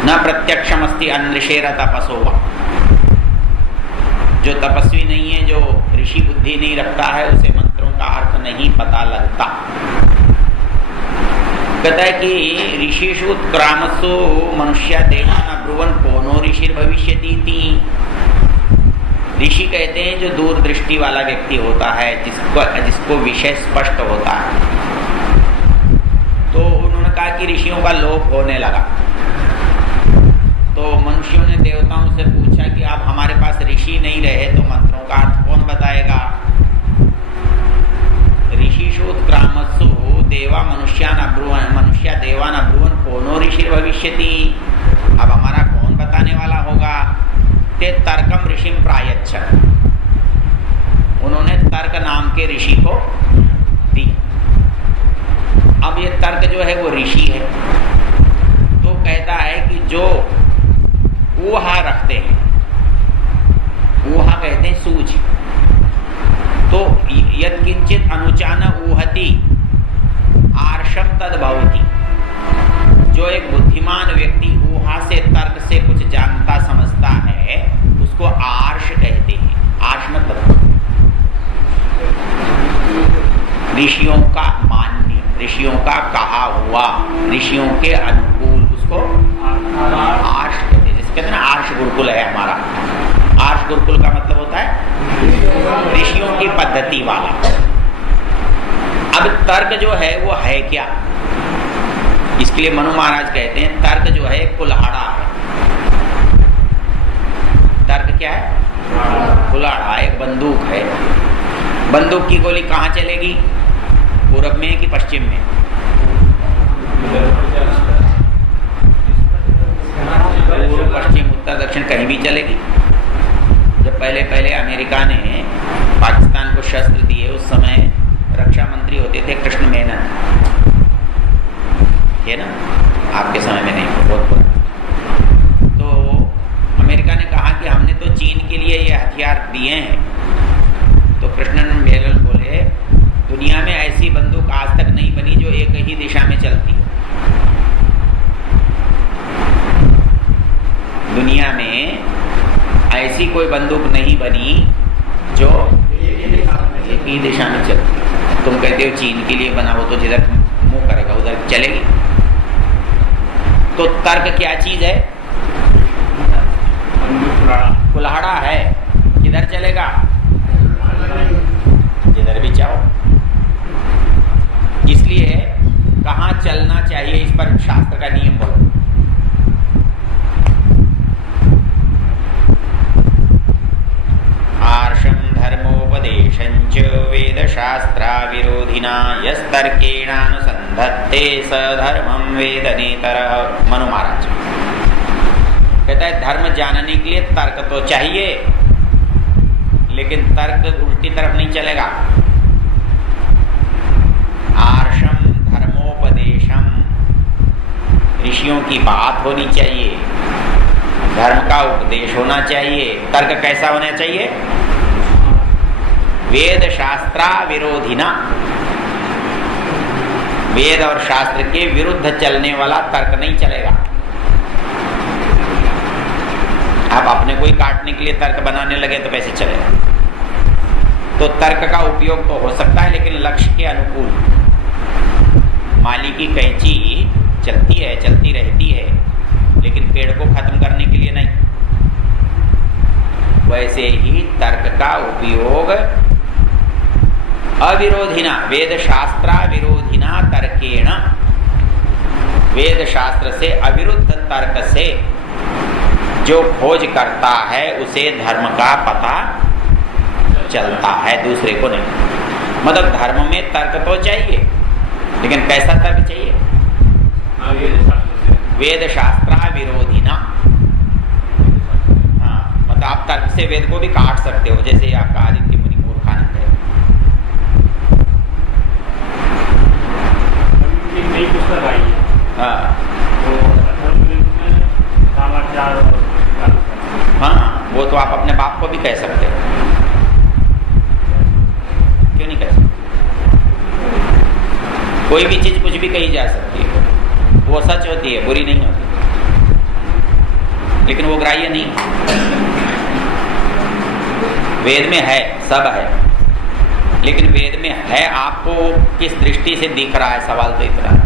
न प्रत्यक्षम अस्ति अंदृशेर तपसो वा, जो तपस्वी नहीं है, जो ऋषि बुद्धि नहीं रखता है, उसे मंत्रों का अर्थ नहीं पता लगता। कहता है कि ऋषिषु उत्क्रामसु मनुष्य देवान अब्रुवन कोनो ऋषिर भविष्यति। ऋषि कहते हैं जो दूरदृष्टि वाला व्यक्ति होता है, जिसको विषय स्पष्ट होता है। तो उन्होंने कहा कि ऋषियों का लोप होने लगा। तो मनुष्यों ने देवताओं से पूछा कि अब हमारे पास ऋषि नहीं रहे तो मंत्रों का अर्थ कौन बताएगा? ऋषिषु उत्क्रामसु देवा मनुष्यान अब्रुवन, मनुष्य देवान अब्रुवन कोनो ऋषि भविष्यति। अब हमारा कौन बताने वाला होगा? ते तर्कम ऋषिम प्रायच्छ, उन्होंने तर्क नाम के ऋषि को दी। अब ये तर्क जो है वो ऋषि है। तो कहता है कि जो ऊहा रखते हैं, ऊहा कहते हैं सूझ, तो यद किंचित अनुचान ऊहति आर्षम तद भवति। जो एक बुद्धिमान व्यक्ति ऊहा से, तर्क से कुछ जानता समझता है, उसको आर्ष कहते हैं। आर्ष मतलब ऋषियों का मान्य, ऋषियों का कहा हुआ, ऋषियों के अनुकूल, उसको आर्ष कहते हैं। जिसके कहते हैं ना आर्ष गुरुकुल है हमारा। आर्ष गुरुकुल का मतलब होता है ऋषियों की पद्धति वाला। अब तर्क जो है वो है क्या? इसके लिए मनु महाराज कहते हैं तर्क जो है कुल्हाड़ा है। तर्क क्या है? कुल्हाड़ा, एक बंदूक है। बंदूक की गोली कहाँ चलेगी? पूरब में कि पश्चिम में? पूर्व, पश्चिम, उत्तर, दक्षिण, कहीं भी चलेगी। जब पहले पहले अमेरिका ने पाकिस्तान को शस्त्र दिए, उस समय रक्षा मंत्री होते थे कृष्ण मेनन, है ना? आपके समय में नहीं, बहुत पुराना। तो अमेरिका ने कहा कि हमने तो चीन के लिए ये हथियार दिए हैं। तो कृष्ण मेनन बोले दुनिया में ऐसी बंदूक आज तक नहीं बनी जो एक ही दिशा में चलती हो। दुनिया में ऐसी कोई बंदूक नहीं बनी जो एक ही दिशा में चलती। तुम कहते हो चीन के लिए बना, हो तो जिधर मुंह करेगा उधर चलेगी। तो तर्क क्या चीज है? कुल्हाड़ा है, किधर चलेगा? जिधर भी चाहो। इसलिए कहाँ चलना चाहिए, इस पर शास्त्र का नियम बोलो। आर्षम धर्मोपदेशंच वेद शास्त्रा विरोधिना यस्तर्केणानुसंधत्ते स धर्मं वेद नेतरः। मनु महाराज कहता है धर्म जानने के लिए तर्क तो चाहिए, लेकिन तर्क उल्टी तरफ नहीं चलेगा। आर्षम धर्मोपदेशम, ऋषियों की बात होनी चाहिए, धर्म का उपदेश होना चाहिए। तर्क कैसा होना चाहिए? वेद शास्त्रा विरोधिना, वेद और शास्त्र के विरुद्ध चलने वाला तर्क नहीं चलेगा। आप अपने कोई काटने के लिए तर्क बनाने लगे तो कैसे चलेगा? तो तर्क का उपयोग तो हो सकता है, लेकिन लक्ष्य के अनुकूल। माली की कैंची चलती है, चलती रहती है, लेकिन पेड़ को खत्म करने के लिए नहीं। वैसे ही तर्क का उपयोग अविरोधिना वेद शास्त्रा विरोधिना तर्केण, वेद शास्त्र से अविरुद्ध तर्क से जो खोज करता है उसे धर्म का पता चलता है, दूसरे को नहीं। मतलब धर्म में तर्क तो चाहिए, लेकिन कैसा तर्क चाहिए? वेद शास्त्रा विरोधिना। हाँ, मतलब आप तर्क से वेद को भी काट सकते हो, जैसे आपका आदित्य मुनि मूर्खानंद है। नई पुस्तक आई है, हाँ हाँ, वो तो आप अपने बाप को भी कह सकते हो, क्यों नहीं कह सकते? कोई भी चीज कुछ भी कही जा सकती है, वो सच होती है, बुरी नहीं होती, लेकिन वो ग्राह्य नहीं। वेद में है, सब है, लेकिन वेद में है आपको किस दृष्टि से दिख रहा है, सवाल तो इतना है।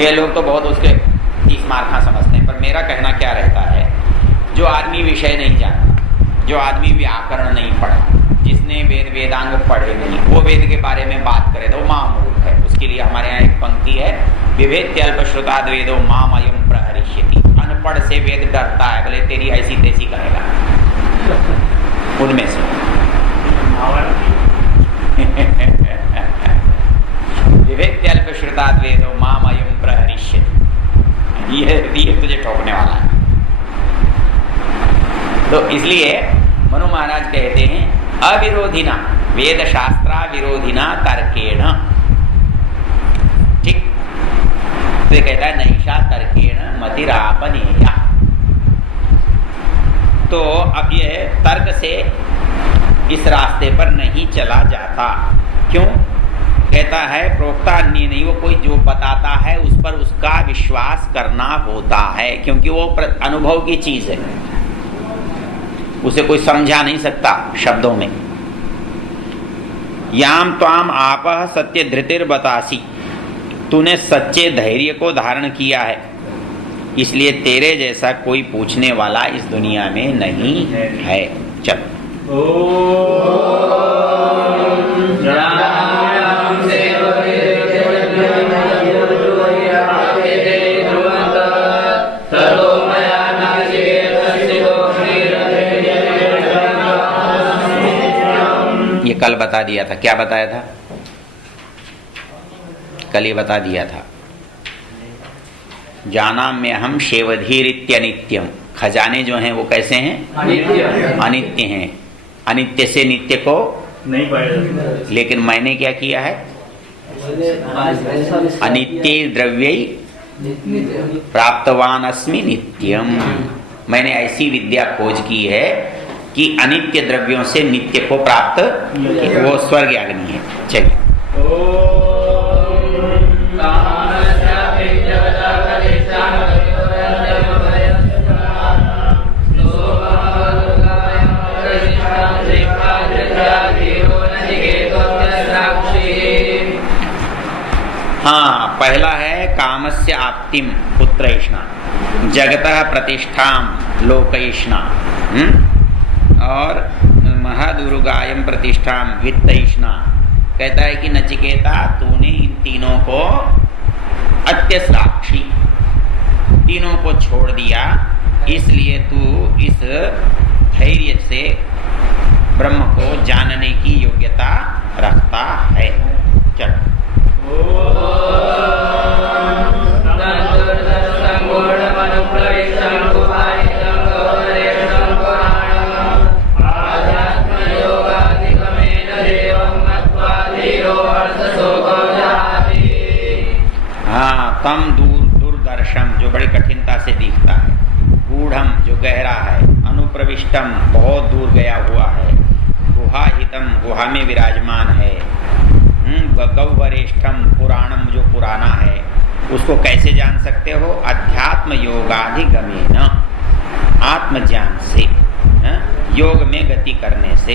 ये लोग तो बहुत उसके 30 मार्का समझते हैं, पर मेरा कहना क्या रहता है, जो आदमी विषय नहीं जानता, जो आदमी व्याकरण नहीं पढ़ा, जिसने वेद वेदांग पढ़े नहीं, वो वेद के बारे में बात करे तो महामूर्ख है। उसके लिए हमारे यहाँ एक पंक्ति है, विभेद्यल्प श्रुताद् वेदो माम अयं प्रहरिष्यति। अनपढ़ से वेद डरता है, बोले तेरी ऐसी तैसी कहेगा। उनमें से विभेद्यल्प श्रुताद् वेदो माम अयं प्रहरिष्यति, ये तुझे ठोकने वाला है। तो इसलिए मनु महाराज कहते हैं अविरोधिना वेद शास्त्रा विरोधिना तर्केण। ठीक, तो ये कहता है नैषा तर्केण मतिरापनेया। तो अब ये तर्क से इस रास्ते पर नहीं चला जाता। क्यों? कहता है प्रोक्ता अन्य नहीं, वो कोई जो बताता है उस पर उसका विश्वास करना होता है, क्योंकि वो अनुभव की चीज है, उसे कोई समझा नहीं सकता शब्दों में। याम त्वाम आपः सत्य धृतिर बतासी, तूने सच्चे धैर्य को धारण किया है, इसलिए तेरे जैसा कोई पूछने वाला इस दुनिया में नहीं है। चल ये कल बता दिया था। क्या बताया था? कल ये बता दिया था, जाना में हम शेवधीरित्य नित्यम। खजाने जो हैं वो कैसे हैं? अनित्य हैं। अनित्य से नित्य को नहीं पाया, लेकिन मैंने क्या किया है? अनित्य द्रव्य प्राप्तवान अस्मि नित्यम। मैंने ऐसी विद्या खोज की है कि अनित्य द्रव्यों से नित्य को प्राप्त, वो स्वर्ग अग्नि है। चलिए हाँ, पहला है कामस्य आप्तिम पुत्रैष्णा, जगतः प्रतिष्ठाम लोकैष्णा, और महादुर्गायम प्रतिष्ठाम वित्तैष्णा। कहता है कि नचिकेता, तूने इन तीनों को अत्यसाक्षी, तीनों को छोड़ दिया, इसलिए तू इस धैर्य से ब्रह्म को जानने की योग्यता रखता है। चल हाँ, तम दूरदर्शम जो बड़ी कठिनता से दिखता है, गूढ़म जो गहरा है, अनुप्रविष्टम बहुत दूर गया हुआ है, गुहाहितम गुहा में विराजमान है, गौवरेष्ठम पुराणम जो पुराना है, उसको कैसे जान सकते हो? अध्यात्म योगाधिगमेन, आत्मज्ञान से, योग में गति करने से।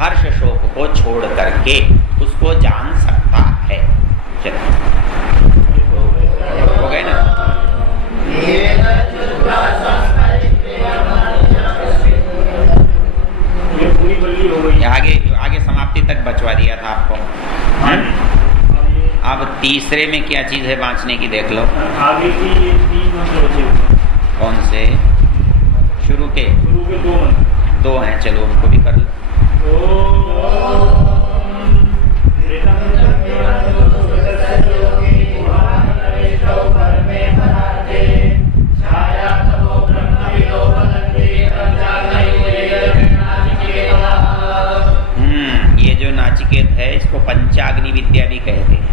हर्ष शोक को छोड़ करके उसको जान सकता है। चलिए हो गए ना। ये पूरी बल्ली हो गई। आगे समाप्ति तक बचवा दिया था आपको। अब तीसरे में क्या चीज है बांचने की देख लो। आगे की ये 3 मंत्र बचे हुए। कौन से? शुरू के 2 मंत्र 2 हैं, चलो उनको भी कर लो। ये जो नाचिकेत है इसको पंचाग्नि विद्या भी कहते हैं।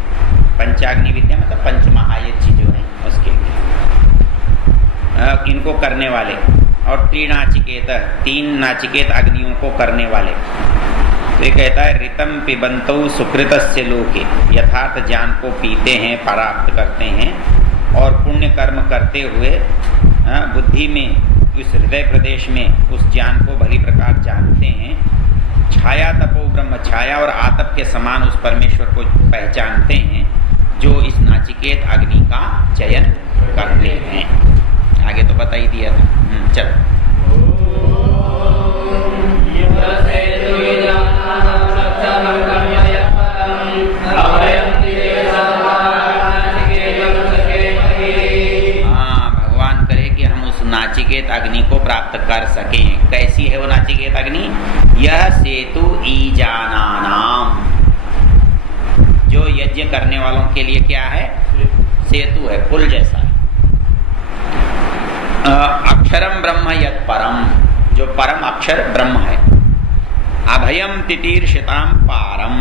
पंचाग्नि विद्या मतलब पंचमहायज्ञ जो है उसके लिए इनको करने वाले, और त्रिनाचिकेत 3 नाचिकेत अग्नियों को करने वाले। तो ये कहता है ऋतम पिबंतौ सुकृतस्य लोके, यथार्थ ज्ञान को पीते हैं, प्राप्त करते हैं और पुण्य कर्म करते हुए बुद्धि में उस हृदय प्रदेश में उस ज्ञान को भली प्रकार जानते हैं। छाया तपो ब्रह्म, छाया और आतप के समान उस परमेश्वर को पहचानते हैं जो इस नाचिकेत अग्नि का चयन करते हैं। आगे तो बता ही दिया था। चलो भगवान करे कि हम उस नाचिकेत अग्नि को प्राप्त कर सकें। कैसी है वो नाचिकेत अग्नि? यह सेतु ईजानानाम, जो यज्ञ करने वालों के लिए क्या है? सेतु है, पुल जैसा। अक्षरम ब्रह्म यत् परम, जो परम अक्षर ब्रह्म है। अभयम तितीर्षिताम पारम,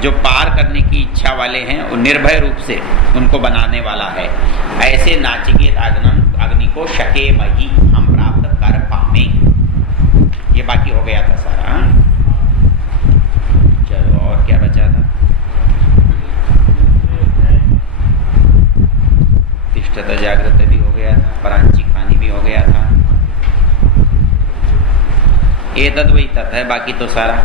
जो पार करने की इच्छा वाले हैं वो निर्भय रूप से उनको बनाने वाला है। ऐसे नाचिकेत अग्नि को शके मही हम प्राप्त कर पावे। ये बाकी हो गया था सारा। चलो और क्या बचा था? तिष्ठत जागृत भी हो गया था, परांची खानी भी हो गया था। ये तद वही तत् है, बाकी तो सारा।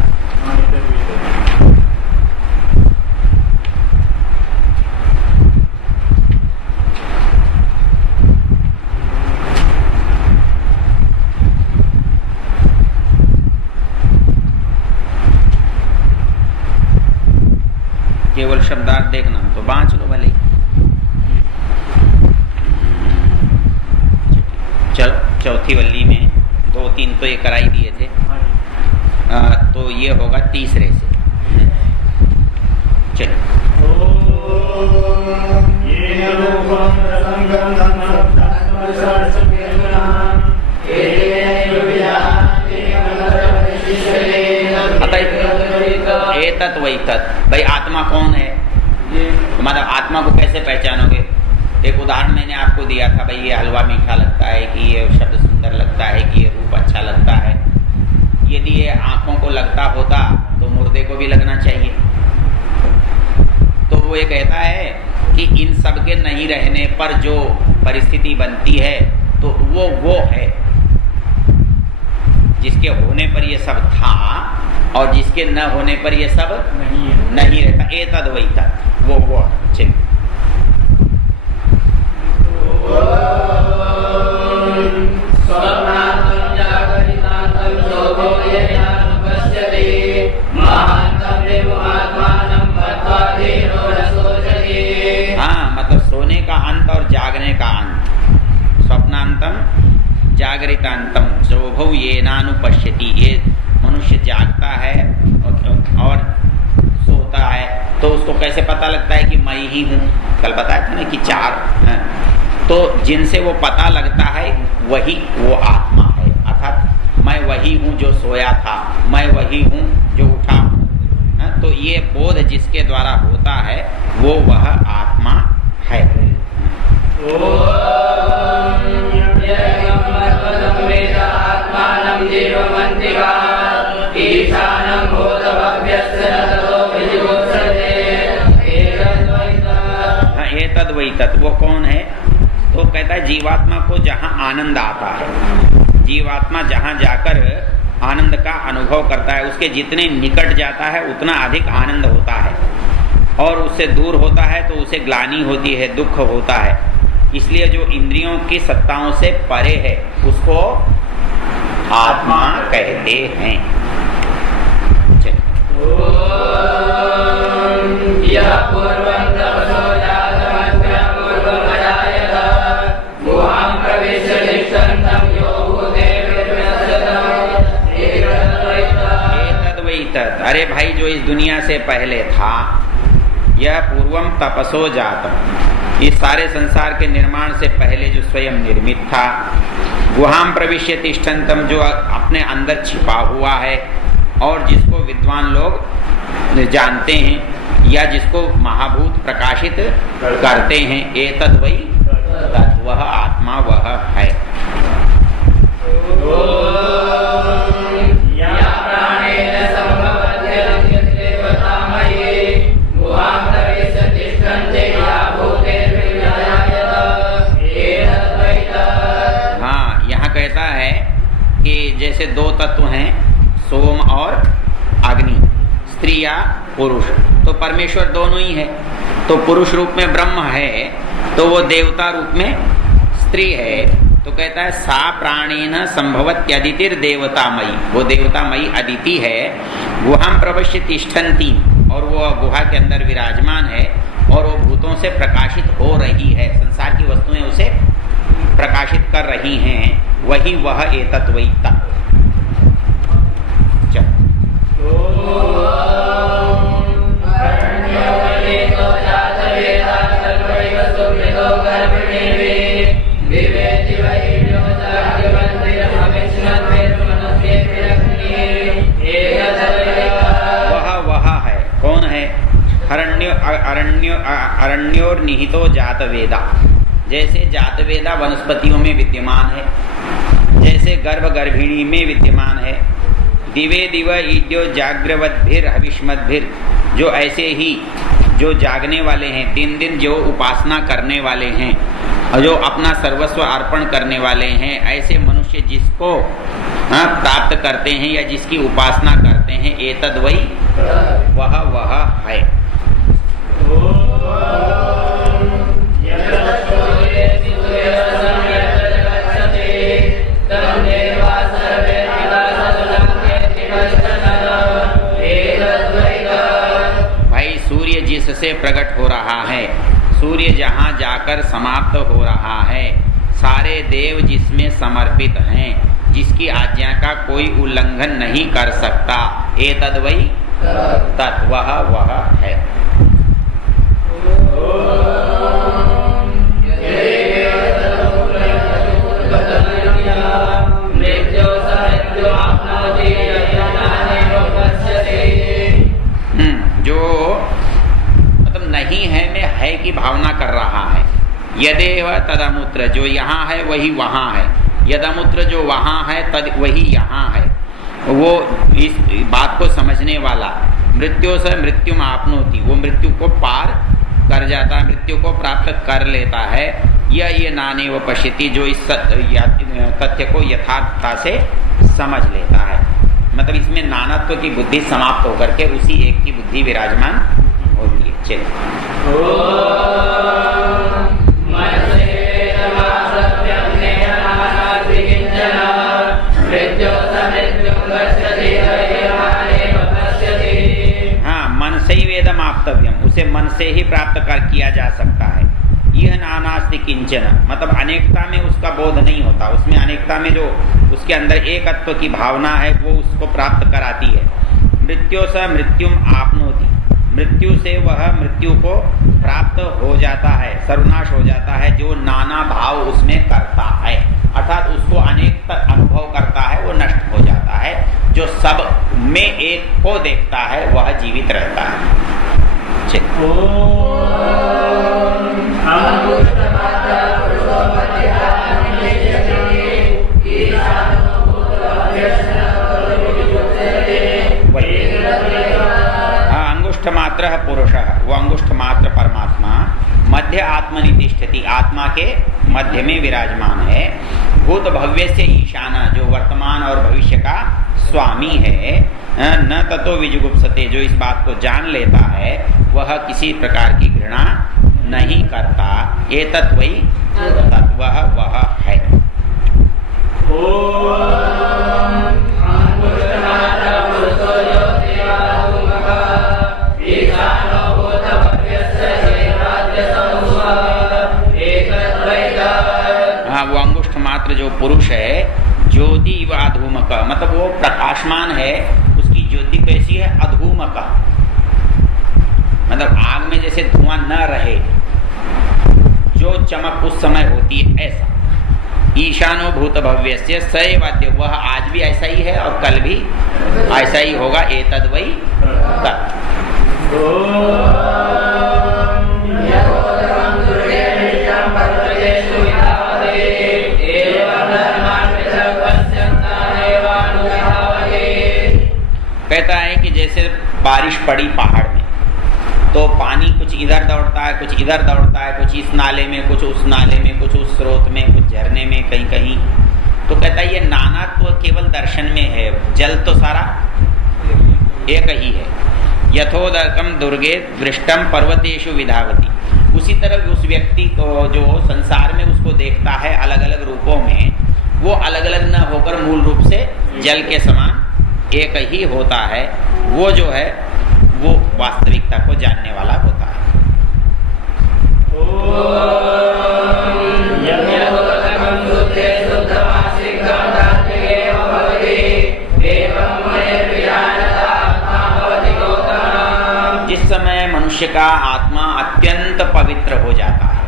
केवल शब्दार्थ देखना तो बांच लो भले। चलो चौथी वल्ली में 2-3 तो ये कराई दिए थे। तो ये होगा तीसरे से। चलो एतत् वही तत्। भाई आत्मा कौन है? मतलब आत्मा को कैसे पहचानोगे? एक उदाहरण मैंने आपको दिया था, भाई ये हलवा मीठा लगता है, कि ये शब्द सुंदर लगता है, कि ये रूप अच्छा लगता है। यदि ये आंखों को लगता होता तो मुर्दे को भी लगना चाहिए। तो वो ये कहता है कि इन सब के नहीं रहने पर जो परिस्थिति बनती है तो वो है जिसके होने पर ये सब था, और जिसके न होने पर ये सब नहीं रहता। एतद वही तत्, वो चलिए। हाँ, मतलब सोने का अंत और जागने का अंत। स्वप्नांतम जागरितांतम शोभौ ये नानुपश्यति। ये मनुष्य जागता है और सोता है तो उसको कैसे पता लगता है कि मैं ही हूँ? कल बताया था ना कि 4 हैं। तो जिनसे वो पता लगता है वही वो आत्मा है। अर्थात मैं वही हूँ जो सोया था, मैं वही हूँ जो उठा हूँ। तो ये बोध जिसके द्वारा होता है वो वह आत्मा है। एतद वही तत्, वो कौन है? तो कहता है जीवात्मा को जहाँ आनंद आता है, जीवात्मा जहाँ जाकर आनंद का अनुभव करता है। उसके जितने निकट जाता है उतना अधिक आनंद होता है, और उससे दूर होता है तो उसे ग्लानि होती है, दुख होता है। इसलिए जो इंद्रियों की सत्ताओं से परे है उसको आत्मा कहते हैं। अरे भाई, जो इस दुनिया से पहले था, यह पूर्वम तपसो जातम, इस सारे संसार के निर्माण से पहले जो स्वयं निर्मित था, गुहाम प्रविश्य तिष्ठन्तम, जो अपने अंदर छिपा हुआ है और जिसको विद्वान लोग जानते हैं या जिसको महाभूत प्रकाशित करते हैं, एतद् वै तत्, वह आत्मा वह है। जैसे दो तत्व हैं, सोम और अग्नि, स्त्री या पुरुष, तो परमेश्वर दोनों ही है। तो पुरुष रूप में ब्रह्म है तो वो देवता रूप में स्त्री है। तो कहता है सा प्राणेन संभवत्यदितिर देवतामयी, वो देवतामयी अदिति है। गुहाम प्रवश्य तिष्ठन्ति, और वो गुहा के अंदर विराजमान है और वो भूतों से प्रकाशित हो रही है, संसार की वस्तुएं उसे प्रकाशित कर रही हैं, वही वह एतत् वै तत्। वह है, कौन है? अरण्योर निहितो जातवेदा, जैसे जातवेदा वनस्पतियों में विद्यमान है, जैसे गर्भ गर्भिणी में विद्यमान है। दिवे दिव ईद्यो जाग्रवद्भिर हविष्मद्भिर, जो ऐसे ही जो जागने वाले हैं, दिन दिन जो उपासना करने वाले हैं और जो अपना सर्वस्व अर्पण करने वाले हैं, ऐसे मनुष्य जिसको प्राप्त करते हैं या जिसकी उपासना करते हैं, एतद् वै वह है। भाई, सूर्य जिससे प्रकट हो रहा है, सूर्य जहाँ जाकर समाप्त हो रहा है, सारे देव जिसमें समर्पित हैं, जिसकी आज्ञा का कोई उल्लंघन नहीं कर सकता, एतद् वै तत्, वह है। जो मतलब नहीं है में है की भावना कर रहा है। यदेव तदमुत्र, जो यहाँ है वही वहाँ है। यदमुत्र, जो वहाँ है, तद वही यहाँ है। वो इस बात को समझने वाला मृत्यु से मृत्युम आपनोति, वो मृत्यु को पार कर जाता है, मृत्यु को प्राप्त कर लेता है। ये नाने व पश्यति, जो इस तथ्य को यथार्थता से समझ लेता है। मतलब इसमें नानत्व की बुद्धि समाप्त होकर के उसी एक की बुद्धि विराजमान होती है। चलिए, हाँ, मन से ही वेदम आप्तव्यम, उसे मन से ही प्राप्त किया जा सकता है। यह नानास्ति किंचन, मतलब अनेकता में उसका बोध नहीं होता, उसमें अनेकता में जो उसके अंदर एकत्व की भावना है वो उसको प्राप्त कराती है। मृत्यु स मृत्युम आपनोति, मृत्यु से वह मृत्यु को प्राप्त हो जाता है, सर्वनाश हो जाता है। जो नाना भाव उसमें करता है, अर्थात उसको अनेक अनुभव करता है, वो नष्ट हो जाता है। जो सब में एक को देखता है वह जीवित रहता है। अंगुष्ठ मात्र पुरुष, वो अंगुष्ठ मात्र परमात्मा मध्य आत्मनितिष्ठति, आत्मा के मध्य में विराजमान है। भूत भव्य से ईशाना, जो वर्तमान और भविष्य का स्वामी है, न ततो विजुगुप्सते, जो इस बात को जान लेता है वह किसी प्रकार की घृणा नहीं करता। ये तत्वई तत्व वह है। हाँ, वो अंगुष्ठ मात्र जो पुरुष है, ज्योति व अधूमक, मतलब वो प्रकाशमान है, उसकी ज्योति कैसी है? अधूमक, मतलब आग में जैसे धुआं न रहे, जो चमक उस समय होती है ऐसा। ईशानो भूत भव्यस्य सैवाद्य, वह आज भी ऐसा ही है और कल भी ऐसा ही होगा। एतद् वै तत्। कहता है कि जैसे बारिश पड़ी पहाड़ में, तो पानी कुछ इधर दौड़ता है, कुछ इधर दौड़ता है, कुछ इस नाले में, कुछ उस नाले में, कुछ उस स्रोत में, कुछ झरने में, कहीं कहीं। तो कहता है ये नानात्व केवल दर्शन में है, जल तो सारा एक ही है। यथोदकम दुर्गे वृष्टम पर्वतेषु विधावती, उसी तरह उस व्यक्ति को जो संसार में उसको देखता है अलग अलग रूपों में, वो अलग अलग न होकर मूल रूप से जल के समान एक ही होता है। वो जो है वो वास्तविकता को जानने वाला होता है। जिस समय मनुष्य का आत्मा अत्यंत पवित्र हो जाता है,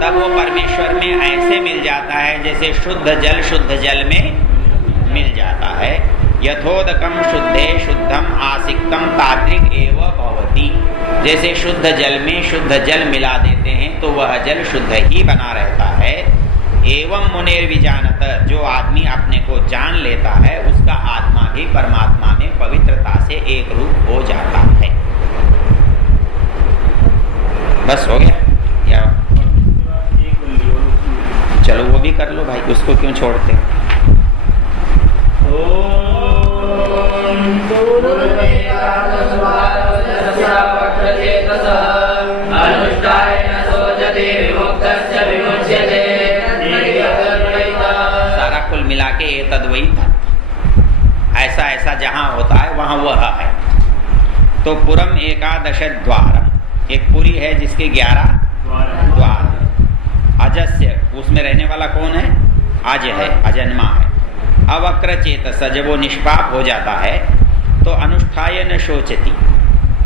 तब वो परमेश्वर में ऐसे मिल जाता है जैसे शुद्ध जल में मिल जाता है। यथोदकम शुद्धे शुद्धम आसिक्तम तात्रिक एव भवति, जैसे शुद्ध जल में शुद्ध जल मिला देते हैं तो वह जल शुद्ध ही बना रहता है। एवं मुनिर्विजानत, जो आदमी अपने को जान लेता है उसका आत्मा भी परमात्मा में पवित्रता से एक रूप हो जाता है। बस हो गया या चलो वो भी कर लो भाई, उसको क्यों छोड़ते? सारा कुल मिला के ये तद्वई था, ऐसा ऐसा जहां होता है वहां वह है। तो पुरम एकादश द्वार, एक पुरी है जिसके 11 द्वार। अजस्य, उसमें रहने वाला कौन है? अज है, अजन्मा है। अवक्र चेतस, जब वो निष्पाप हो जाता है तो अनुष्ठाय न शोचति,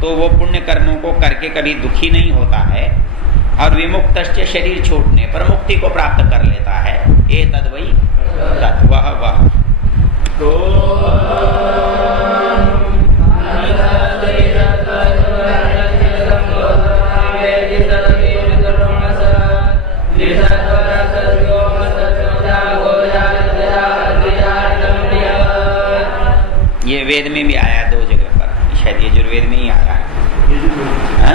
तो वो पुण्य कर्मों को करके कभी दुखी नहीं होता है। और विमुक्तश्च, शरीर छूटने पर मुक्ति को प्राप्त कर लेता है। ए तद्वई तत्, वह ये वेद में भी आया 2 जगह पर, शायद यजुर्वेद में ही आया है,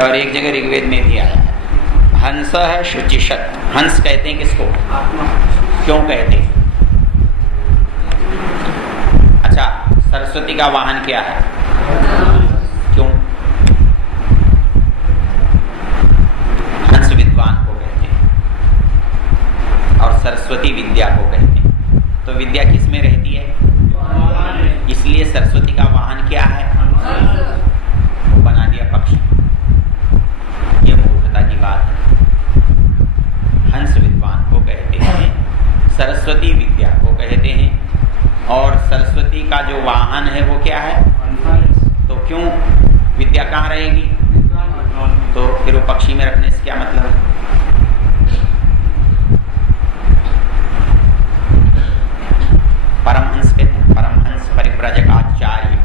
और एक जगह ऋग्वेद में भी आया है। हंस है शुचिषत, हंस कहते हैं किसको? क्यों कहते हैं? अच्छा, सरस्वती का वाहन क्या है? क्यों? हंस विद्वान को कहते हैं और सरस्वती विद्या को कहते हैं। तो विद्या किस में रहती है? इसलिए सरस्वती का वाहन क्या है? वो बना दिया पक्षी। ये मूर्खता की बात है। हंस विद्वान को कहते हैं, सरस्वती विद्या को कहते हैं। और सरस्वती का जो वाहन है वो क्या है? तो क्यों विद्या कहाँ रहेगी? तो फिर वो पक्षी में रखने से क्या मतलब है? परमहंस कहते हैं, परमहंस परिव्राजक आचार्य।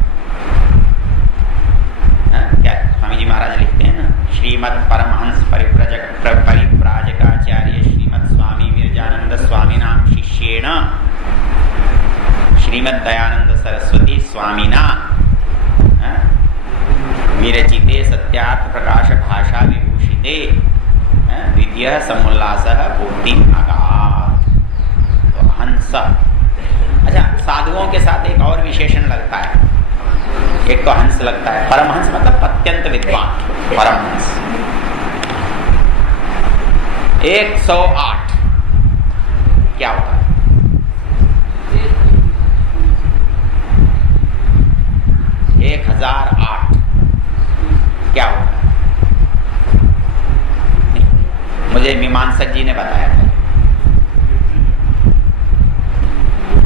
क्या स्वामी जी महाराज लिखते हैं ना, श्रीमद परमहंस परिव्राजकाचार्य श्रीमद स्वामी विरजानंद स्वामी नाम शिष्येण श्रीमद दयानंद सरस्वती स्वामिना विरचिते सत्यार्थ प्रकाश भाषा विभूषिते द्वितीय समुल्लास पूर्ति अगाध। तो हंस, अच्छा साधुओं के साथ एक और विशेषण लगता है। एक तो हंस लगता है, परमहंस मतलब अत्यंत विद्वान परमहंस। 108 क्या होता है? 1008 क्या होता है? नहीं, मुझे मीमांसक जी ने बताया था।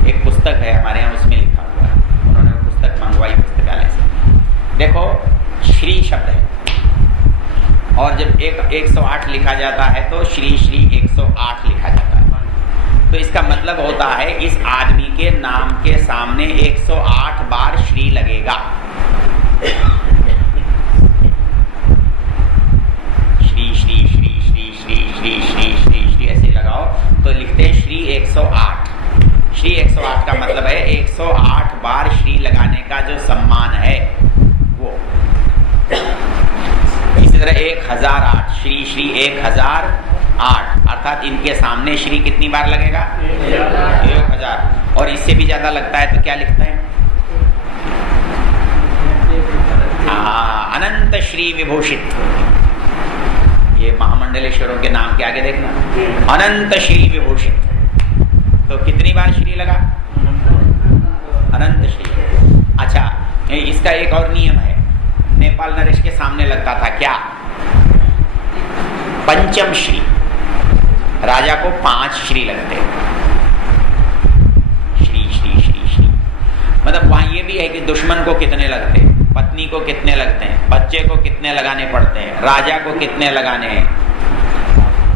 एक पुस्तक है हमारे यहाँ, उसमें लिखा हुआ है, उन्होंने वो पुस्तक मंगवाई पुस्तकालय से। देखो, श्री शब्द है और जब 108 लिखा जाता है तो श्री श्री 108 लिखा जाता है। तो इसका मतलब होता है इस आदमी के नाम के सामने 108 बार श्री लगेगा। श्री श्री श्री श्री श्री श्री श्री श्री श्री ऐसे लगाओ तो लिखते हैं श्री 108। श्री 108 का मतलब है 108 बार श्री लगाने का जो सम्मान है वो। इसी तरह 1008 श्री श्री 1008 अर्थात इनके सामने श्री कितनी बार लगेगा? 1000। और इससे भी ज्यादा लगता है तो क्या लिखता है? अनंत श्री विभूषित। ये महामंडलेश्वरों के नाम के आगे देखना, अनंत श्री विभूषित। तो कितनी बार श्री लगा? अनंत श्री। अच्छा, इसका एक और नियम है, नेपाल नरेश के सामने लगता था क्या? पंचम श्री। राजा को 5 श्री लगते, श्री श्री श्री श्री। मतलब वहां ये भी है कि दुश्मन को कितने लगते, पत्नी को कितने लगते हैं, बच्चे को कितने लगाने पड़ते हैं, राजा को कितने लगाने हैं।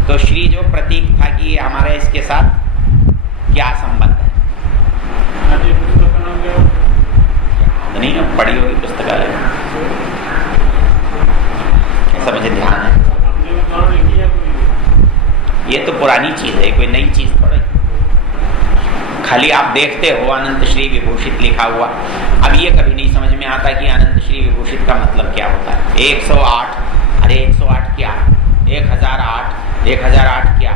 तो श्री जो प्रतीक था कि हमारे इसके साथ क्या संबंध है? नहीं, पढ़ी होगी पुस्तकालय में, ऐसा मुझे ध्यान है। ये तो पुरानी चीज है, कोई नई चीज थोड़ा। खाली आप देखते हो अनंत श्री विभूषित लिखा हुआ, अब ये कभी नहीं समझ में आता कि अनंत श्री विभूषित का मतलब क्या होता है। 108, अरे 108 क्या? 1008, 1008 क्या?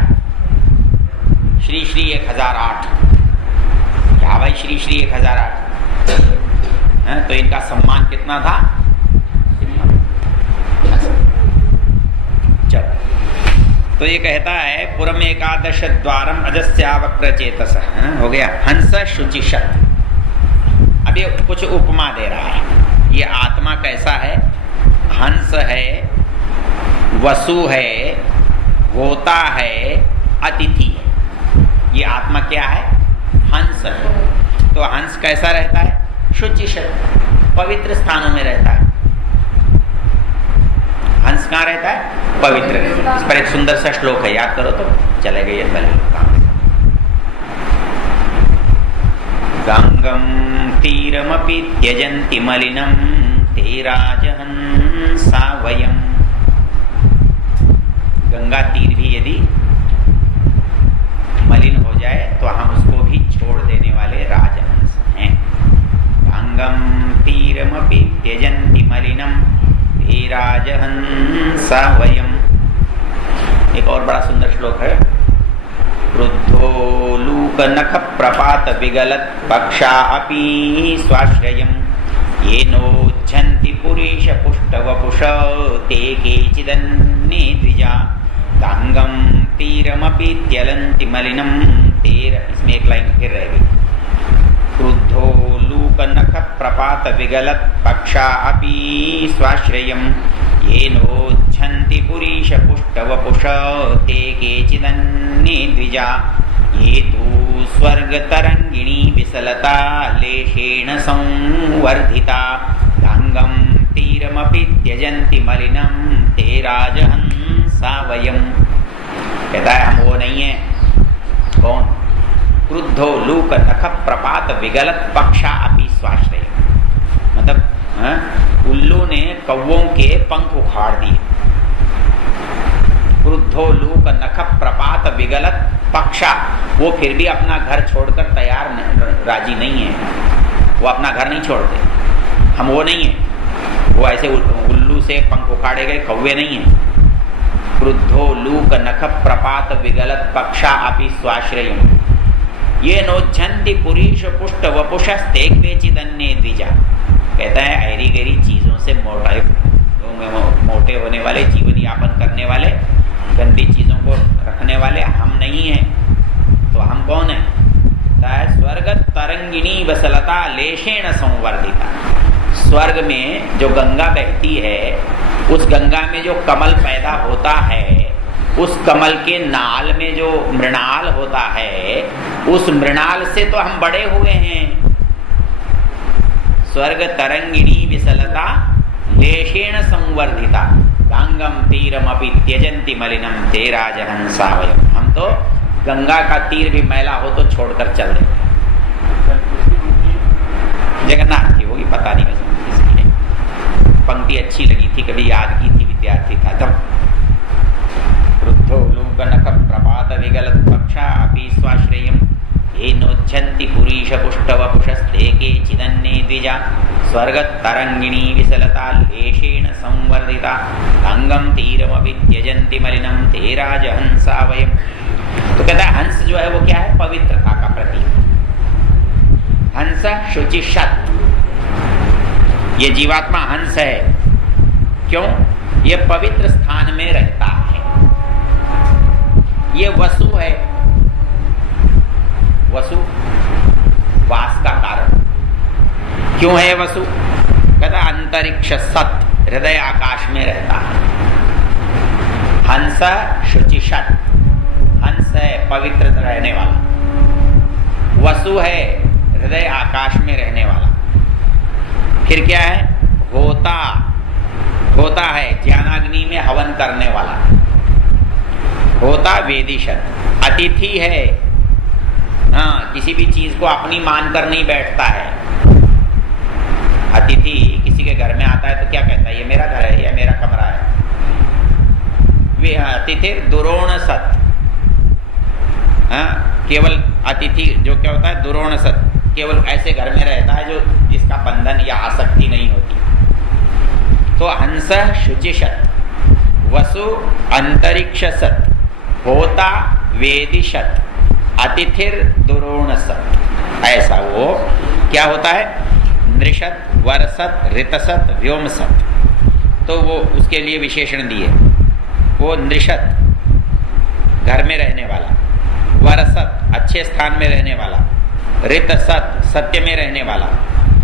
श्री श्री 1008 क्या भाई? श्री श्री 1008 तो इनका सम्मान कितना था? चलो, तो ये कहता है पुरम एकादश द्वारम अजस्यावक्र चेतस। हो गया। हंस शुचिशत। अब ये कुछ उपमा दे रहा है। ये आत्मा कैसा है? हंस है, वसु है, होता है, अतिथि है। ये आत्मा क्या है? हंस है। तो हंस कैसा रहता है? शुचिशत, पवित्र स्थानों में रहता है। हंस कहाँ रहता है? पवित्र। इस पर एक सुंदर सा श्लोक है, याद करो तो चले गए। गंगम तीरमपि त्यजन्ति मलिनं ते राजहंसा वयम्। गंगा तीर भी यदि मलिन हो जाए तो हम उसको भी छोड़ देने वाले राजहंस हैं। गंगम तीरमपि त्यजन्ति मलिनं ते राजहंसा वयम्। एक और बड़ा सुंदर श्लोक है। क्रुद्धो लूक नख प्रपात विगलत पक्षा अपि स्वाश्रयम् येनोच्छन्ति पुरीश पुष्ट वपुष ते केचिदन्ये द्विजा। गांगम तीरमपि त्यलन्ति मलिनं तेर। इसमें एक लाइन फिर रहेगी। क्रुद्धो लूक नख प्रपात विगलत पक्षा अपि स्वाश्रयम् येनोच्छन्ति पुरीश पुष्ट वपुष ते केचिदन्ये द्विजा। ये तु स्वर्गतरंगिणी विसलता लेशेण संवर्धिता। गांगम तीरमपि त्यजन्ति मलिनं ते राजहंसा वयम्। कहता है हम वो नहीं है। कौन? क्रुद्धो लूक नख प्रपात विगलत पक्षा अपि स्वाश्रय। मतलब उल्लू ने कौवों के पंख उखाड़ दिए। क्रुद्धो लूक नख प्रपात विगलत पक्षा, वो फिर भी अपना घर छोड़कर तैयार राजी नहीं है। वो अपना घर नहीं छोड़ते। हम वो नहीं है। वो ऐसे उल्लू से पंख उखाड़े गए कौवे नहीं है। क्रुद्धो लूक नख प्रपात विगलत पक्षा अपि स्वाश्रय। ये नोच्छन्ति पुरीश पुष्ट वपुषस्ते क्वेचिदन्ये द्विजा। कहता है ऐरी गैरी चीजों से मोटे होने वाले, जीवन यापन करने वाले, गंदी चीजों को रखने वाले हम नहीं हैं। तो हम कौन है? स्वर्ग तरंगिणी वसलता लेशेण संवर्धिता। स्वर्ग में जो गंगा बहती है, उस गंगा में जो कमल पैदा होता है, उस कमल के नाल में जो मृणाल होता है, उस मृणाल से तो हम बड़े हुए हैं। स्वर्ग तरंगिणी विसलता लेशेण संवर्धिता गंगम तीरमपि त्यजन्ति मलिनम ते राजहंसा वयम्। हम तो गंगा का तीर भी मैला हो तो छोड़कर चल देते। जगन्नाथ की होगी, पता नहीं किसकी है। पंक्ति अच्छी लगी थी, कभी याद की थी, विद्यार्थी था तब। वृद्धो लोकनख प्रपात विगलत पक्षा अपि स्वाश्रयम् ये नोच्छन्ति पुरीश पुष्ट वपुषस्ते केचिदन्ये द्विजा। स्वर्ग तरंगिणी विसलता लेशेण संवर्धिता गंगम तीरमपि त्यजन्ति मलिनम ते राजहंसा वयम्। तो कहता है हंस जो है वो क्या है? पवित्रता का प्रतीक। हंस शुचिशत, ये जीवात्मा हंस है। क्यों? ये पवित्र स्थान में रहता है। ये वसु है। वसु वास का कारण। क्यों है वसु? कहता अंतरिक्ष सत, हृदय आकाश में रहता है। हंस शुचिशत, हंस है पवित्र रहने वाला। वसु है हृदय आकाश में रहने वाला। फिर क्या है? होता, होता है ज्ञानाग्नि में हवन करने वाला। होता वेदिशत, अतिथि है। हाँ, किसी भी चीज को अपनी मानकर नहीं बैठता है। अतिथि किसी के घर में आता है तो क्या कहता है? ये मेरा घर है या मेरा कमरा है। वे अतिथि दुरोण सत। हाँ, केवल अतिथि जो क्या होता है? दुरोण सत, केवल ऐसे घर में रहता है जो जिसका बंधन या आसक्ति नहीं होती। तो हंस शुचिशत, वसु अंतरिक्ष सत, होता वेदिशत, अतिथिर दुरोण सत। ऐसा वो क्या होता है? नृषत, वरसत, ऋतसत, व्योमसत। तो वो उसके लिए विशेषण दिए। वो नृषत घर में रहने वाला, वरसत अच्छे स्थान में रहने वाला, ऋतसत सत्य में रहने वाला,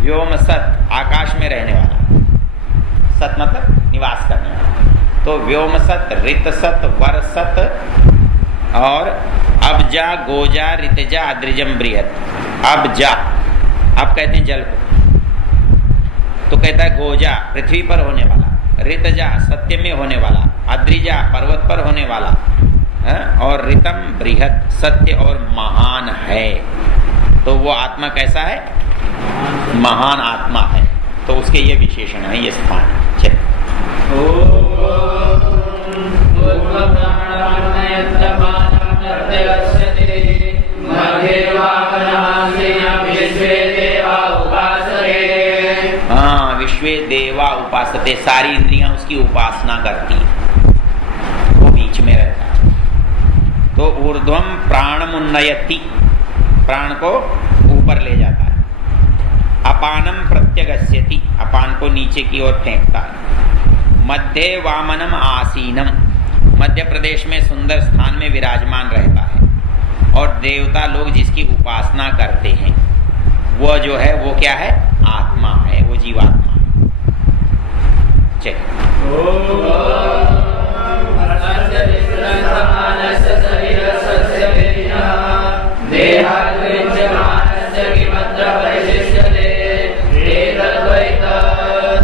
व्योमसत आकाश में रहने वाला। सत मतलब निवास करने वाला। तो व्योमसत, ऋतसत, वरसत और अबजा, गोजा, ऋतजा, अद्रिजम बृहत। अबजा, अब कहते हैं जल को। तो कहता है गोजा पृथ्वी पर होने वाला, ऋतजा सत्य में होने वाला, अद्रिजा पर्वत पर होने वाला है, और ऋतम बृहत सत्य और महान है। तो वो आत्मा कैसा है? महान आत्मा है। तो उसके ये विशेषण है, ये स्थान है। हाँ, विश्वे देवा उपासते, सारी इंद्रियां उसकी उपासना करती है, वो बीच में रहता है। तो ऊर्ध्वम प्राणमुन्नयति, प्राण को ऊपर ले जाता है। अपानम प्रत्यगस्यति, अपान को नीचे की ओर फेंकता है। मध्य वामनम आसीनम, मध्य प्रदेश में सुंदर स्थान में विराजमान रहता है। और देवता लोग जिसकी उपासना करते हैं वो जो है वो क्या है? आत्मा है, वो जीवात्मा है। चलिए,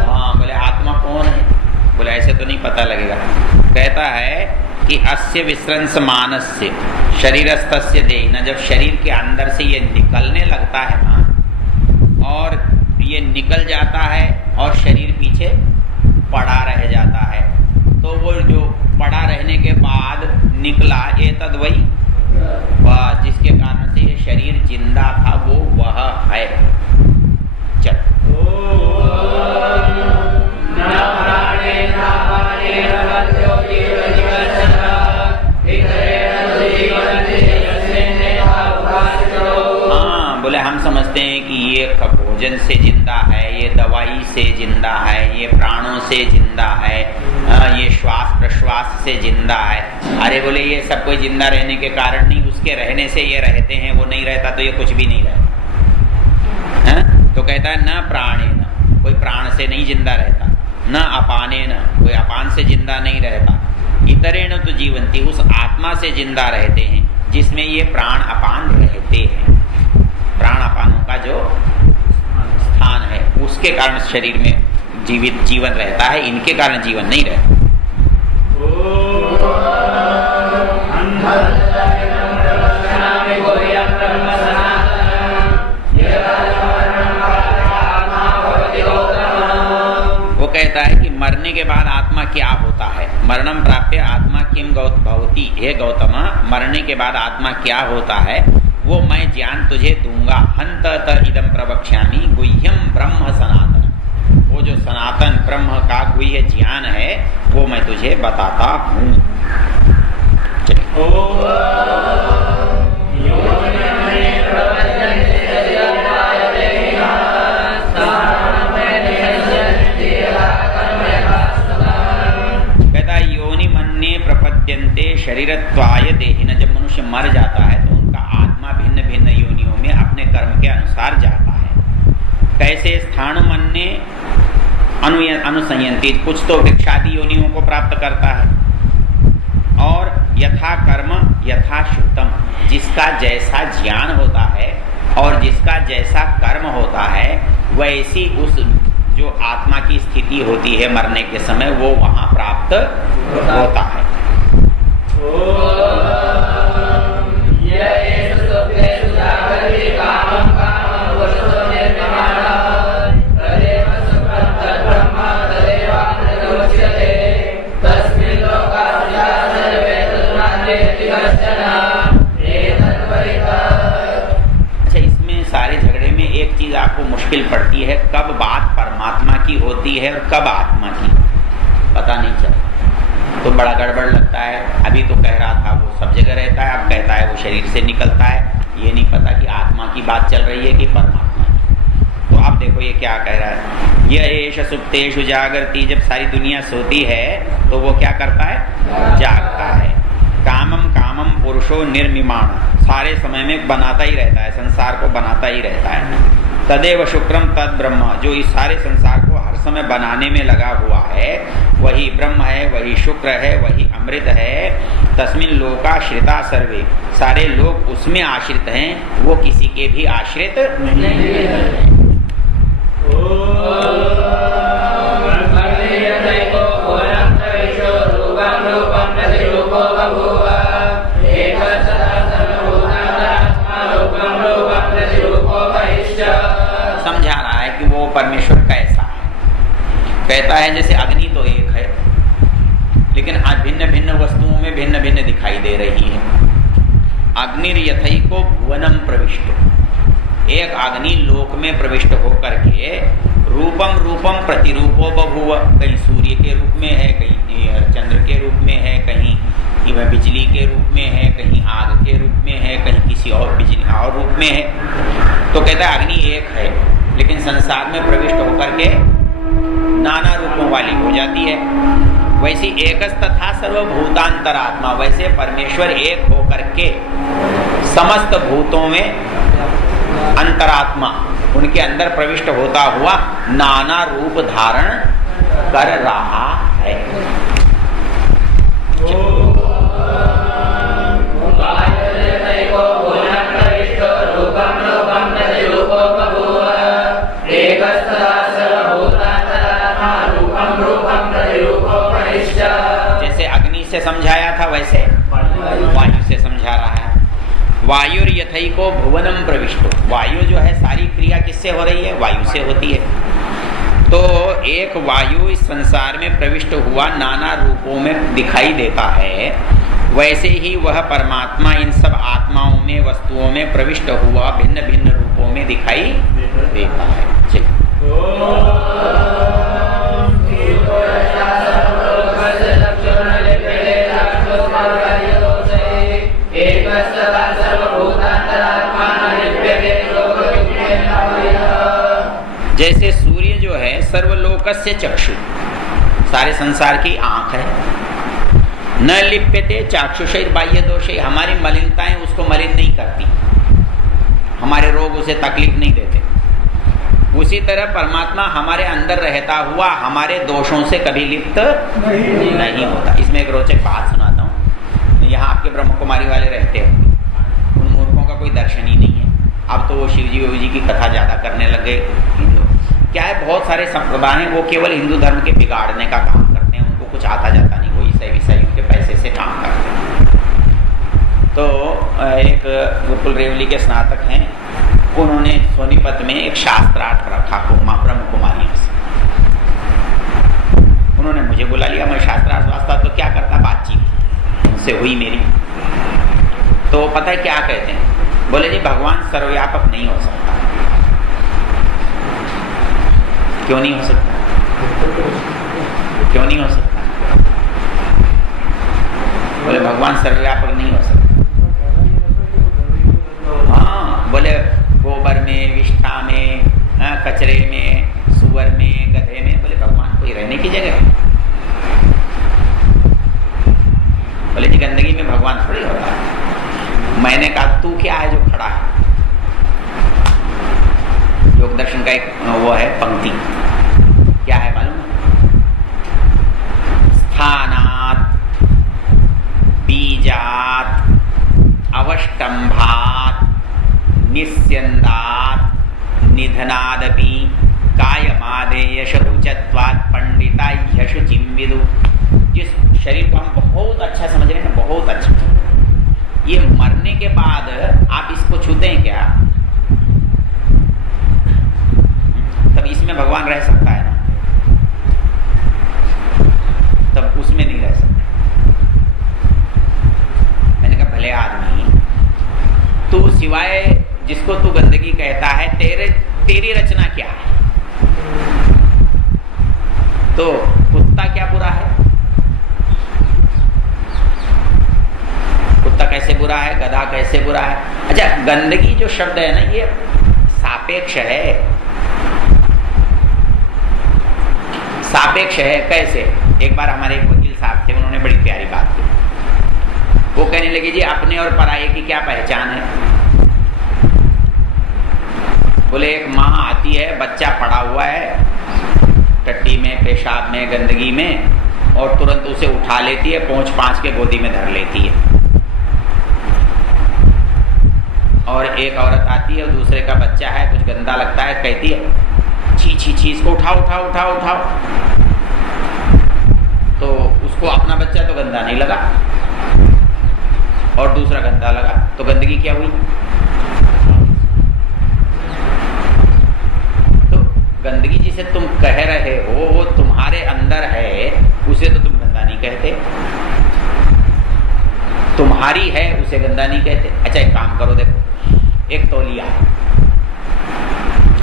हाँ, बोले आत्मा कौन है? बोले ऐसे तो नहीं पता लगेगा। कहता है कि अस्य विसृंस मानस्य शरीरस्थस्य देहिना, जब शरीर के अंदर से ये निकलने लगता है ना, और ये निकल जाता है और शरीर पीछे पड़ा रह जाता है, तो वो जो पड़ा रहने के बाद निकला ये तद वही, बस जिसके कारण से ये शरीर जिंदा था वो वह है। चल, भोजन से जिंदा है, ये दवाई से जिंदा है, ये प्राणों से जिंदा है, ये श्वास प्रश्वास से जिंदा है। अरे बोले ये सब कोई जिंदा रहने के कारण नहीं, उसके रहने से ये रहते हैं, वो नहीं रहता तो ये कुछ भी नहीं रहता है। तो कहता है न प्राणे न, कोई प्राण से नहीं जिंदा रहता, न अपाने न, कोई अपान से जिंदा नहीं रहता, इतरेण तो जीवंती, उस आत्मा से जिंदा रहते हैं जिसमें ये प्राण अपान रहते हैं। प्राण अपानों का जो स्थान है उसके कारण शरीर में जीवन रहता है, इनके कारण जीवन नहीं रहता। वो कहता है कि मरने के बाद आत्मा क्या होता है, मरणम प्राप्य आत्मा किम भवति, हे गौतम मरने के बाद आत्मा क्या होता है वो मैं ज्ञान तुझे दूंगा। हंत इदम प्रवक्ष्यामि गुह्यम ब्रह्म सनातन, वो जो सनातन ब्रह्म का गुह्य ज्ञान है वो मैं तुझे बताता हूँ। कहता है योनि मन्ये प्रपद्यन्ते शरीरत्वाय देहिन, जब मनुष्य मर जाता है तो उनका आत्मा भिन्न भिन्न योनियों में अपने कर्म के अनुसार जाता है। कैसे स्थान मन्ये अनुसंयंती, कुछ तो वृक्षादि योनियों को प्राप्त करता है, और यथा कर्म यथा श्रुतम, जिसका जैसा ज्ञान होता है और जिसका जैसा कर्म होता है वैसी उस जो आत्मा की स्थिति होती है मरने के समय वो वहां प्राप्त होता है। अच्छा, इसमें सारे झगड़े में एक चीज आपको मुश्किल पड़ती है, कब बात परमात्मा की होती है और कब आत्मा की, पता नहीं चलता तो बड़ा गड़बड़ लगता है। अभी तो कह रहा था वो सब जगह रहता है, अब कहता है वो शरीर से निकलता है, ये नहीं पता कि आत्मा की बात चल रही है कि परमात्मा की। तो आप देखो ये क्या कह रहा है, यह एष सुप्तेषु जागृति, जब सारी दुनिया सोती है तो वो क्या करता है, जागता है। कामम कामम पुरुषो निर्मिमाण, सारे समय में बनाता ही रहता है, संसार को बनाता ही रहता है। तदेव शुक्रम तद ब्रह्म, जो इस सारे संसार को हर समय बनाने में लगा हुआ है वही ब्रह्म है, वही शुक्र है, वही अमृत है। तस्मिन लोकाश्रिता सर्वे, सारे लोग उसमें आश्रित हैं, वो किसी के भी आश्रित नहीं है। समझा रहा है कि वो परमेश्वर कैसा है। कहता है जैसे अग्नि तो एक है लेकिन आज भिन्न भिन्न वस्तुओं में भिन्न भिन्न दिखाई दे रही है। अग्निर यथैको भुवनम प्रविष्ट, एक अग्नि लोक में प्रविष्ट होकर के रूपम रूपम प्रतिरूपो बभूव, कहीं सूर्य के रूप में है, कहीं चंद्र के रूप में है, कहीं बिजली के रूप में है, कहीं आग के रूप में है, कहीं किसी और बिजली और रूप में है। तो कहता है अग्नि एक है लेकिन संसार में प्रविष्ट होकर के नाना रूपों वाली हो जाती है। वैसी एकस तथा सर्वभूतांतरात्मा, वैसे परमेश्वर एक होकर के समस्त भूतों में अंतरात्मा उनके अंदर प्रविष्ट होता हुआ नाना रूप धारण कर रहा है। जैसे अग्नि से समझाया था वैसे वायु से समझा रहा है। वायुर यथैको भुवनम प्रविष्टो, वायु जो है सारी क्रिया किससे हो रही है, वायु से होती है। तो एक वायु इस संसार में प्रविष्ट हुआ नाना रूपों में दिखाई देता है, वैसे ही वह परमात्मा इन सब आत्माओं में वस्तुओं में प्रविष्ट हुआ भिन्न भिन्न रूपों में दिखाई देता है। सर्वस्य चक्षु, सारे संसार की आंख है। न लिप्यते चाक्षुषैर बाह्य दोषै, हमारी मलिनताएं उसको मलिन नहीं करती, हमारे रोग उसे तकलीफ नहीं देते। उसी तरह परमात्मा हमारे अंदर रहता हुआ हमारे दोषों से कभी लिप्त नहीं होता। इसमें एक रोचक बात सुनाता हूँ। यहाँ आपके ब्रह्म कुमारी वाले रहते होंगे, उन मूर्खों का कोई दर्शन ही नहीं है। अब तो वो शिवजी विवजी की कथा ज़्यादा करने लगे। क्या है, बहुत सारे संप्रदाय हैं वो केवल हिंदू धर्म के बिगाड़ने का काम करते हैं, उनको कुछ आता जाता नहीं, वो ईसाइयों के पैसे से काम करते हैं। तो एक गुरुकुल रेवली के स्नातक हैं, उन्होंने सोनीपत में एक शास्त्रार्थ रखा ब्रह्म कुमारियों से। उन्होंने मुझे बुला लिया, मैं शास्त्रार्थ वास्ता तो क्या करता, बातचीत उनसे हुई मेरी। तो पता है क्या कहते हैं, बोले जी भगवान सर्वव्यापक नहीं हो सकता। क्यों नहीं हो सकता? क्यों नहीं हो सकता? बोले भगवान सर्वव्यापक नहीं हो सकता। हाँ, बोले गोबर में, विष्ठा में, कचरे में, सुअर में, गधे में, बोले भगवान कोई रहने की जगह है? बोले जी गंदगी में भगवान थोड़ी होता है। मैंने कहा तू क्या है जो खड़ा है? योग दर्शन का एक वो है पंक्ति, क्या है मालूम? स्थानात् बीजात् अवष्टंभात् निस्यन्दात् निधनादपि कायमादेयश उचत्वात् पंडिता यशुचिं विदु। जिस शरीर को हम बहुत अच्छा समझ रहे हैं, बहुत अच्छा, ये मरने के बाद आप इसको छूते हैं क्या? तब इसमें भगवान रह सकता है ना, तब उसमें नहीं रह सकता। मैंने कहा भले आदमी, तू सिवाय जिसको तू गंदगी कहता है, तेरी रचना क्या है? तो कुत्ता क्या बुरा है? कुत्ता कैसे बुरा है? गधा कैसे बुरा है? अच्छा, गंदगी जो शब्द है ना, ये सापेक्ष है। सापेक्ष है कैसे? एक बार हमारे एक वकील साहब थे, उन्होंने बड़ी प्यारी बात की। वो कहने लगे जी अपने और पराये की क्या पहचान है? बोले एक माँ आती है, बच्चा पड़ा हुआ है टट्टी में, पेशाब में, गंदगी में, और तुरंत उसे उठा लेती है, पोंछ पांच के गोदी में धर लेती है। और एक औरत आती है, दूसरे का बच्चा है, कुछ गंदा लगता है, कहती है छी छी छी, इसको उठाओ उठाओ उठाओ उठाओ। तो उसको अपना बच्चा तो गंदा नहीं लगा और दूसरा गंदा लगा, तो गंदगी क्या हुई? तो गंदगी जिसे तुम कह रहे हो वो तुम्हारे अंदर है, उसे तो तुम गंदा नहीं कहते। तुम्हारी है उसे गंदा नहीं कहते। अच्छा एक काम करो, देखो एक तौलिया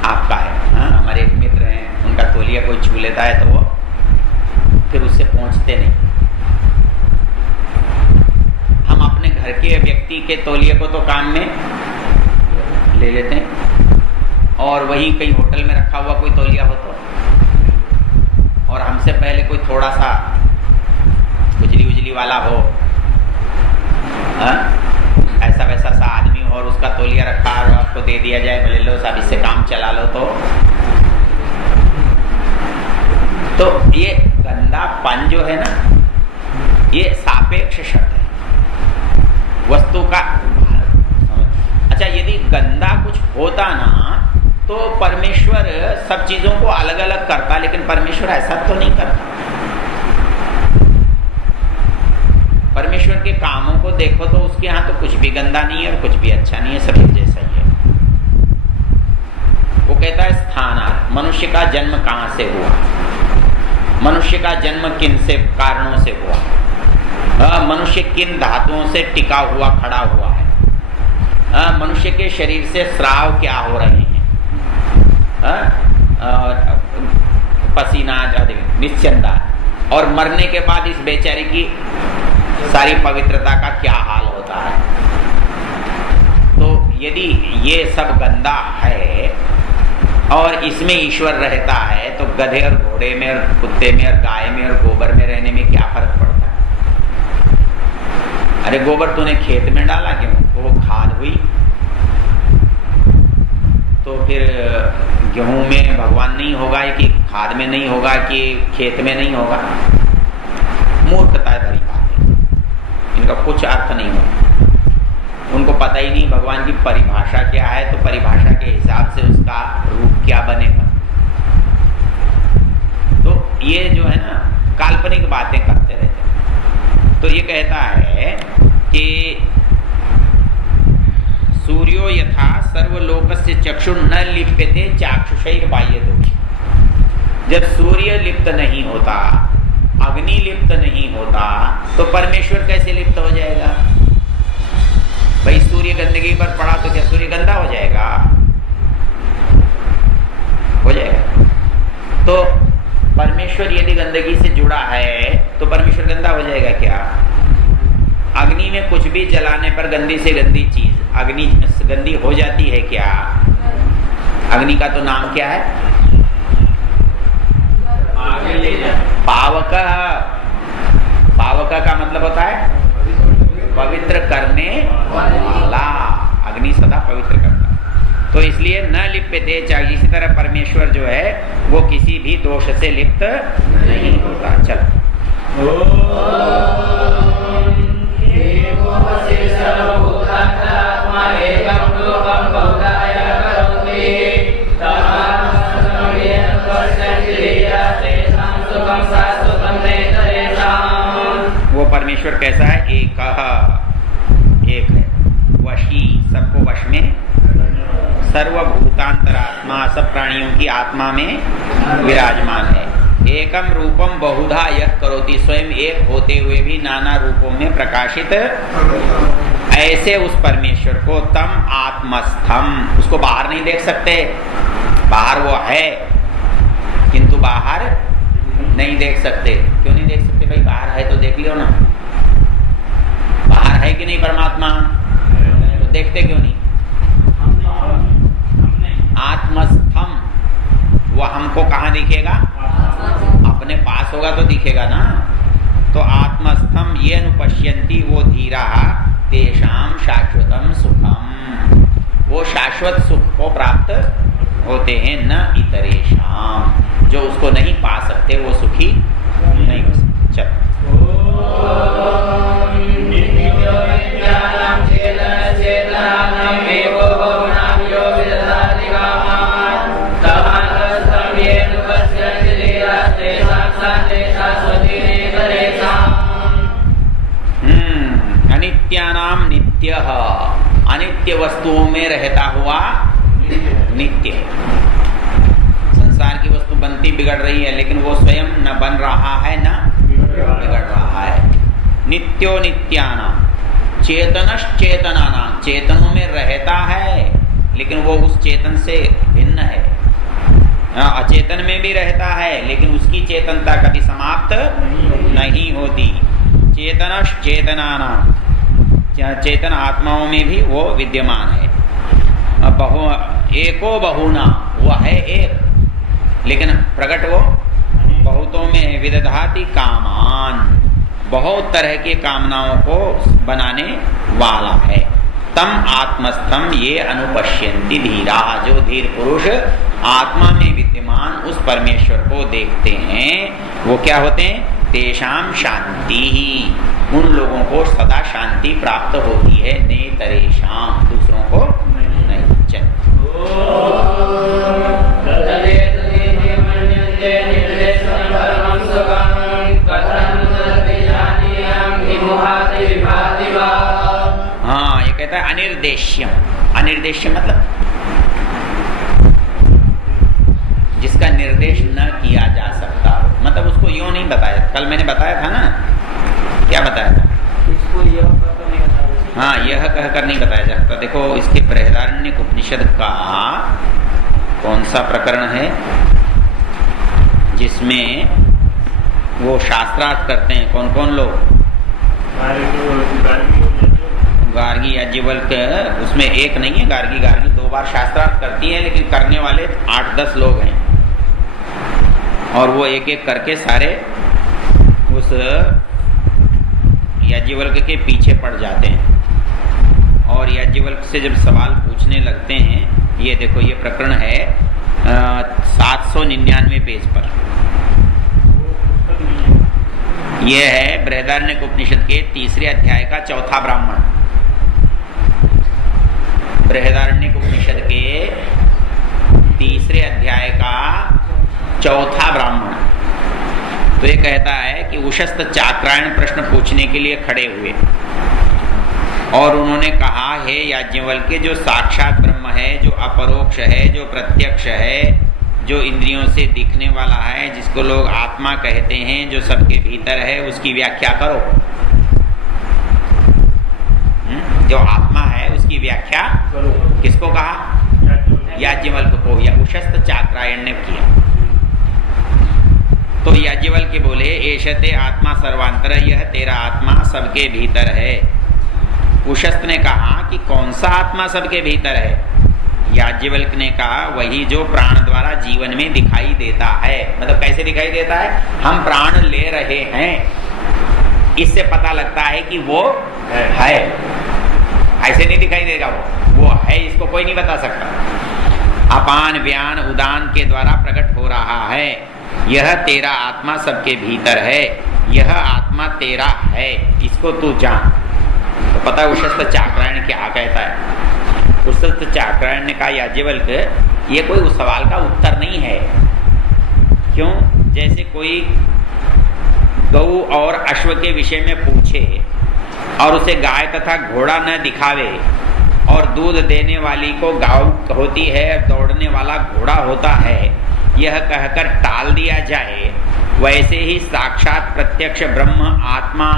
आपका है, हाँ, हमारे एक मित्र हैं, उनका तौलिया कोई छू लेता है तो वो फिर उससे पहुंचते नहीं। हम अपने घर के व्यक्ति के तौलिए को तो काम में ले लेते हैं, और वहीं कहीं होटल में रखा हुआ कोई तौलिया हो तो, और हमसे पहले कोई थोड़ा सा उजली उजली वाला हो, ऐसा वैसा सा आदमी हो, और उसका तौलिया रखा और आपको दे दिया जाए, बोले लो साहब इससे काम चला लो, तो ये गंदापन जो है ना, ये सापेक्ष शब्द है वस्तु का। अच्छा यदि गंदा कुछ होता ना तो परमेश्वर सब चीजों को अलग अलग करता, लेकिन परमेश्वर ऐसा तो नहीं करता। परमेश्वर के कामों को देखो तो उसके यहाँ तो कुछ भी गंदा नहीं है और कुछ भी अच्छा नहीं है, सब एक जैसा ही है। वो कहता है स्थानार्थ, मनुष्य का जन्म कहाँ से हुआ, मनुष्य का जन्म किन से कारणों से हुआ, मनुष्य किन धातुओं से टिका हुआ खड़ा हुआ है, मनुष्य के शरीर से स्राव क्या हो रहे हैं, पसीना निश्चंदा, और मरने के बाद इस बेचारे की सारी पवित्रता का क्या हाल होता है। तो यदि ये सब गंदा है और इसमें ईश्वर रहता है, तो गधे और घोड़े में और कुत्ते में और गाय में और गोबर में रहने में क्या फर्क पड़ता है? अरे गोबर तूने खेत में डाला क्यों? तो वो खाद हुई। तो फिर गेहूं में भगवान नहीं होगा कि खाद में नहीं होगा कि खेत में नहीं होगा? मूर्खता भरी बात है, इनका कुछ अर्थ नहीं होगा। उनको पता ही नहीं भगवान की परिभाषा क्या है, तो परिभाषा के हिसाब से उसका रूप क्या बनेगा। तो ये जो है ना काल्पनिक बातें करते रहते। तो ये कहता है कि सूर्यो यथा सर्वलोकस्य चक्षु न लिप्यते चाक्षुषैर बाह्यतो। जब सूर्य लिप्त नहीं होता, अग्नि लिप्त नहीं होता, तो परमेश्वर कैसे लिप्त हो जाएगा? भाई सूर्य गंदगी पर पड़ा तो क्या सूर्य गंदा हो जाएगा? हो जाएगा। तो परमेश्वर यदि गंदगी से जुड़ा है तो परमेश्वर गंदा हो जाएगा क्या? अग्नि में कुछ भी जलाने पर गंदी से गंदी चीज अग्नि गंदी हो जाती है क्या? अग्नि का तो नाम क्या है? पावक। पावक का मतलब होता है पवित्र करने वाला। अग्नि सदा पवित्र करता। तो इसलिए न लिप्यते चाहे, इसी तरह परमेश्वर जो है वो किसी भी दोष से लिप्त नहीं होता। चलो वो परमेश्वर कैसा है? एक है, वशी, सबको वश में, सर्वभूतांतरात्मा, सब प्राणियों की आत्मा में विराजमान है। एकम रूपम बहुधा यः करोति, स्वयं एक होते हुए भी नाना रूपों में प्रकाशित। ऐसे उस परमेश्वर को तम आत्मस्थम, उसको बाहर नहीं देख सकते। बाहर वो है किंतु बाहर नहीं देख सकते। क्यों नहीं देख सकते भाई? बाहर है तो देख लियो ना। बाहर है कि नहीं परमात्मा? तो देखते क्यों नहीं? आत्मस्थम, वो हमको कहाँ दिखेगा? अपने पास होगा तो दिखेगा ना। तो आत्मस्थम ये अनुपश्यन्ति वो धीरा तेषाम शाश्वतम सुखम, वो शाश्वत सुख को प्राप्त होते हैं। न इतरेषाम, जो उसको नहीं पा सकते वो सुखी नहीं हो सकते। चल अनित्यानाम नित्य, अनित्य वस्तुओं में रहता हुआ नित्य। संसार की वस्तु बनती बिगड़ रही है, लेकिन वो स्वयं न बन रहा है न बिगड़ रहा है। नित्यो नित्यानाम चेतनश्चेतनानाम, चेतनों में रहता है लेकिन वो उस चेतन से भिन्न है। अचेतन में भी रहता है लेकिन उसकी चेतनता कभी समाप्त नहीं होती। चेतनश्चेतनानाम, चेतन आत्माओं में भी वो विद्यमान है। एको बहुना, वो है एक लेकिन प्रकट वो बहुतों में। विदधाति कामान, बहुत तरह के कामनाओं को बनाने वाला है। तम आत्मस्थम ये अनुपश्यन्ति धीरा, जो धीर पुरुष आत्मा में विद्यमान उस परमेश्वर को देखते हैं वो क्या होते हैं? तेषाम शांति ही, उन लोगों को सदा शांति प्राप्त होती है। नेतरेषाम, दूसरों को नहीं। चल हाँ, ये कहता है अनिर्देश्यम। अनिर्देश्य मतलब जिसका निर्देश न किया जा सकता, मतलब उसको यूं नहीं बताया। कल मैंने बताया था ना, क्या बताया था? इसको यह कहकर नहीं बताया। हाँ, यह कहकर नहीं बताया जा सकता। देखो इसके बृहदारण्यक उपनिषद का कौन सा प्रकरण है जिसमें वो शास्त्रार्थ करते हैं? कौन कौन लोग? गार्गी या जीवल्क, उसमें एक नहीं है, गार्गी दो 2 बार शास्त्रार्थ करती है, लेकिन करने वाले 8-10 लोग हैं और वो एक एक करके सारे उस याज्ञवल्क्य के पीछे पड़ जाते हैं और याज्ञवल्क्य से जब सवाल पूछने लगते हैं, ये देखो ये प्रकरण है 799 पेज पर। यह है बृहदारण्यक उपनिषद के 3 अध्याय का 4था ब्राह्मण। बृहदारण्यक उपनिषद के 3 अध्याय का 4था ब्राह्मण। तो ये कहता है कि उशस्त चाक्रायण प्रश्न पूछने के लिए खड़े हुए और उन्होंने कहा, हे याज्ञवल्क्य, जो साक्षात ब्रह्म है, जो अपरोक्ष है, जो प्रत्यक्ष है, जो इंद्रियों से दिखने वाला है, जिसको लोग आत्मा कहते हैं, जो सबके भीतर है, उसकी व्याख्या करो। जो आत्मा है उसकी व्याख्या करो। किसको कहा? याज्ञवल्क्य को, या उशस्त चाक्रायण ने किया। तो याज्ञवल्क्य बोले, एषते आत्मा सर्वांतर, यह तेरा आत्मा सबके भीतर है। उशस्त ने कहा कि कौन सा आत्मा सबके भीतर है? याज्ञवल्क्य ने कहा, वही जो प्राण द्वारा जीवन में दिखाई देता है। मतलब कैसे दिखाई देता है? हम प्राण ले रहे हैं, इससे पता लगता है कि वो है। ऐसे नहीं दिखाई देगा, वो है, इसको कोई नहीं बता सकता। अपान व्यान उदान के द्वारा प्रकट हो रहा है। यह तेरा आत्मा सबके भीतर है, यह आत्मा तेरा है, इसको तू जान। तो पता है उशस्त चाक्रायण क्या कहता है? उशस्त चाक्रायण ने कहा, याज्ञवल्क्य, ये कोई उस सवाल का उत्तर नहीं है। क्यों? जैसे कोई गऊ और अश्व के विषय में पूछे और उसे गाय तथा घोड़ा न दिखावे और दूध देने वाली को गाय होती है, दौड़ने वाला घोड़ा होता है, यह कहकर टाल दिया जाए, वैसे ही साक्षात प्रत्यक्ष ब्रह्म आत्मा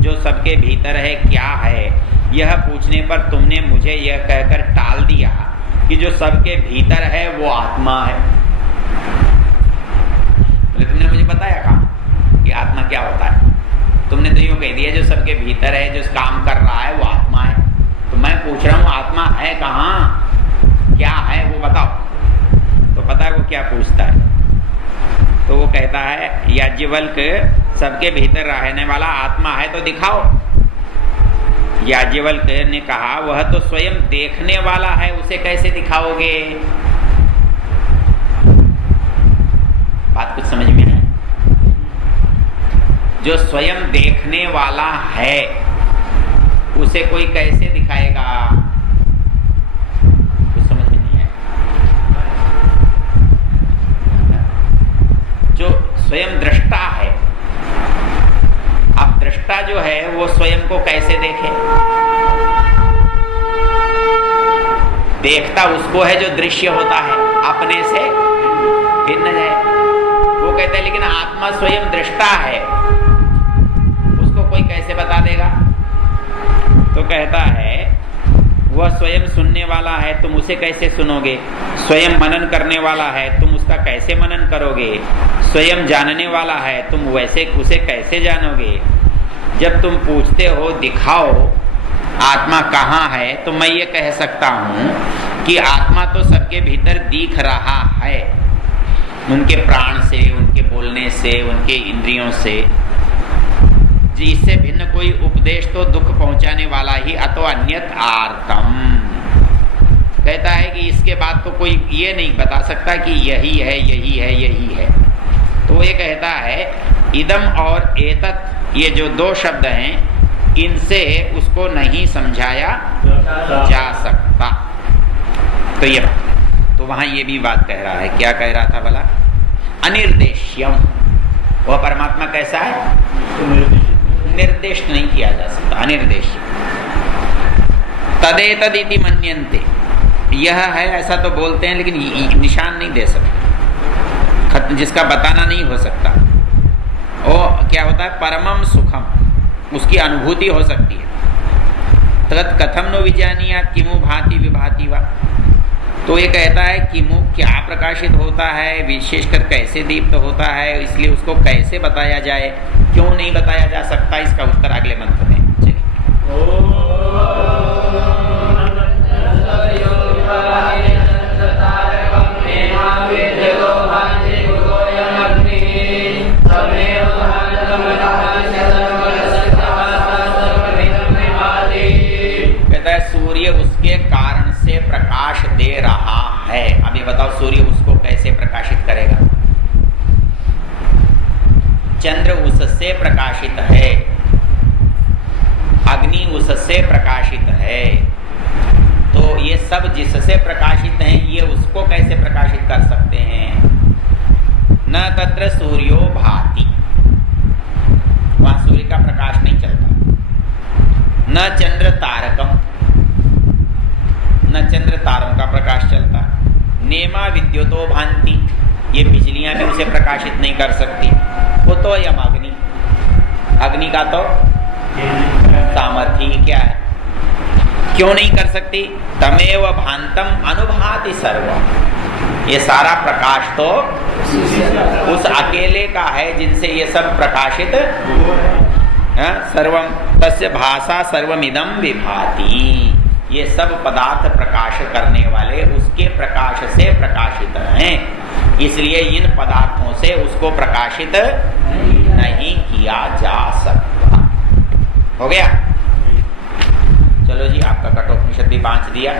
जो सबके भीतर है क्या है, यह पूछने पर तुमने मुझे यह कहकर टाल दिया कि जो सबके भीतर है वो आत्मा है। बोले, तुमने मुझे बताया कहाँ कि आत्मा क्या होता है? तुमने तो यूँ कह दिया जो सबके भीतर है, जो काम कर रहा है वो आत्मा है। तो मैं पूछ रहा हूँ आत्मा है कहाँ, क्या है वो बताओ। तो पता है वो क्या पूछता है? तो वो कहता है, याज्ञवल्क्य, सबके भीतर रहने वाला आत्मा है तो दिखाओ। याज्ञवल्क्य ने कहा, वह तो स्वयं देखने वाला है, उसे कैसे दिखाओगे? बात कुछ समझ में आई? जो स्वयं देखने वाला है उसे कोई कैसे दिखाएगा? कुछ समझ में नहीं है। जो स्वयं दृष्टा है, अब दृष्टा जो है वो स्वयं को कैसे देखे? देखता उसको है जो दृश्य होता है, अपने से भिन्न है। वो कहते हैं लेकिन आत्मा स्वयं दृष्टा है, उसको कोई कैसे बता देगा? तो कहता है, वह स्वयं सुनने वाला है, तुम उसे कैसे सुनोगे? स्वयं मनन करने वाला है, तुम उसका कैसे मनन करोगे? स्वयं जानने वाला है, तुम वैसे उसे कैसे जानोगे? जब तुम पूछते हो दिखाओ आत्मा कहाँ है, तो मैं ये कह सकता हूँ कि आत्मा तो सबके भीतर दिख रहा है, उनके प्राण से, उनके बोलने से, उनके इंद्रियों से। इससे भिन्न कोई उपदेश तो दुख पहुंचाने वाला ही, अतो अन्यत आर्तम। कहता है कि इसके बाद तो कोई ये नहीं बता सकता कि यही है, यही है, यही है। तो ये कहता है, इदम और एतत्, ये जो 2 शब्द हैं, इनसे उसको नहीं समझाया जा सकता। तो ये तो वहां ये भी बात कह रहा है। क्या कह रहा था भला? अनिर्देश्यम, वह परमात्मा कैसा है? निर्देश नहीं किया जा सकता, अनिर्देश। तदेतदिति मन्यन्ते, यह है ऐसा तो बोलते हैं, लेकिन निशान नहीं दे सकते, जिसका बताना नहीं हो सकता। और क्या होता है? परमम सुखम, उसकी अनुभूति हो सकती है। तत् कथम नो विजानीयात् किमु भाति विभाति वा। तो ये कहता है किमु क्या प्रकाशित होता है, विशेषकर कैसे दीप्त होता है, इसलिए उसको कैसे बताया जाए, क्यों नहीं बताया जा सकता, इसका उत्तर अगले मंत्र में। चलिए। सूर्य उसको कैसे प्रकाशित करेगा? चंद्र उससे प्रकाशित है, अग्नि उससे प्रकाशित है, तो ये सब जिससे प्रकाशित हैं ये उसको कैसे प्रकाशित कर सकते हैं? न तत्र सूर्यो भाति, वहां सूर्य का प्रकाश नहीं चलता। न चंद्र तारकम, न चंद्र तारों का प्रकाश चलता। नेमा विद्युतो भांति, ये बिजलियां भी उसे प्रकाशित नहीं कर सकती। वो तो यम अग्नि, अग्नि का तो सामर्थ्य ही क्या है, क्यों नहीं कर सकती? तमेव भांतम अनुभाति सर्व, ये सारा प्रकाश तो उस अकेले का है जिनसे ये सब प्रकाशित सर्वम तस्य भाषा सर्वमिदं विभाति, ये सब पदार्थ प्रकाश करने वाले उसके प्रकाश से प्रकाशित हैं, इसलिए इन पदार्थों से उसको प्रकाशित नहीं किया जा सकता। हो गया? चलो जी, आपका कठोपनिषद भी 5 दिया।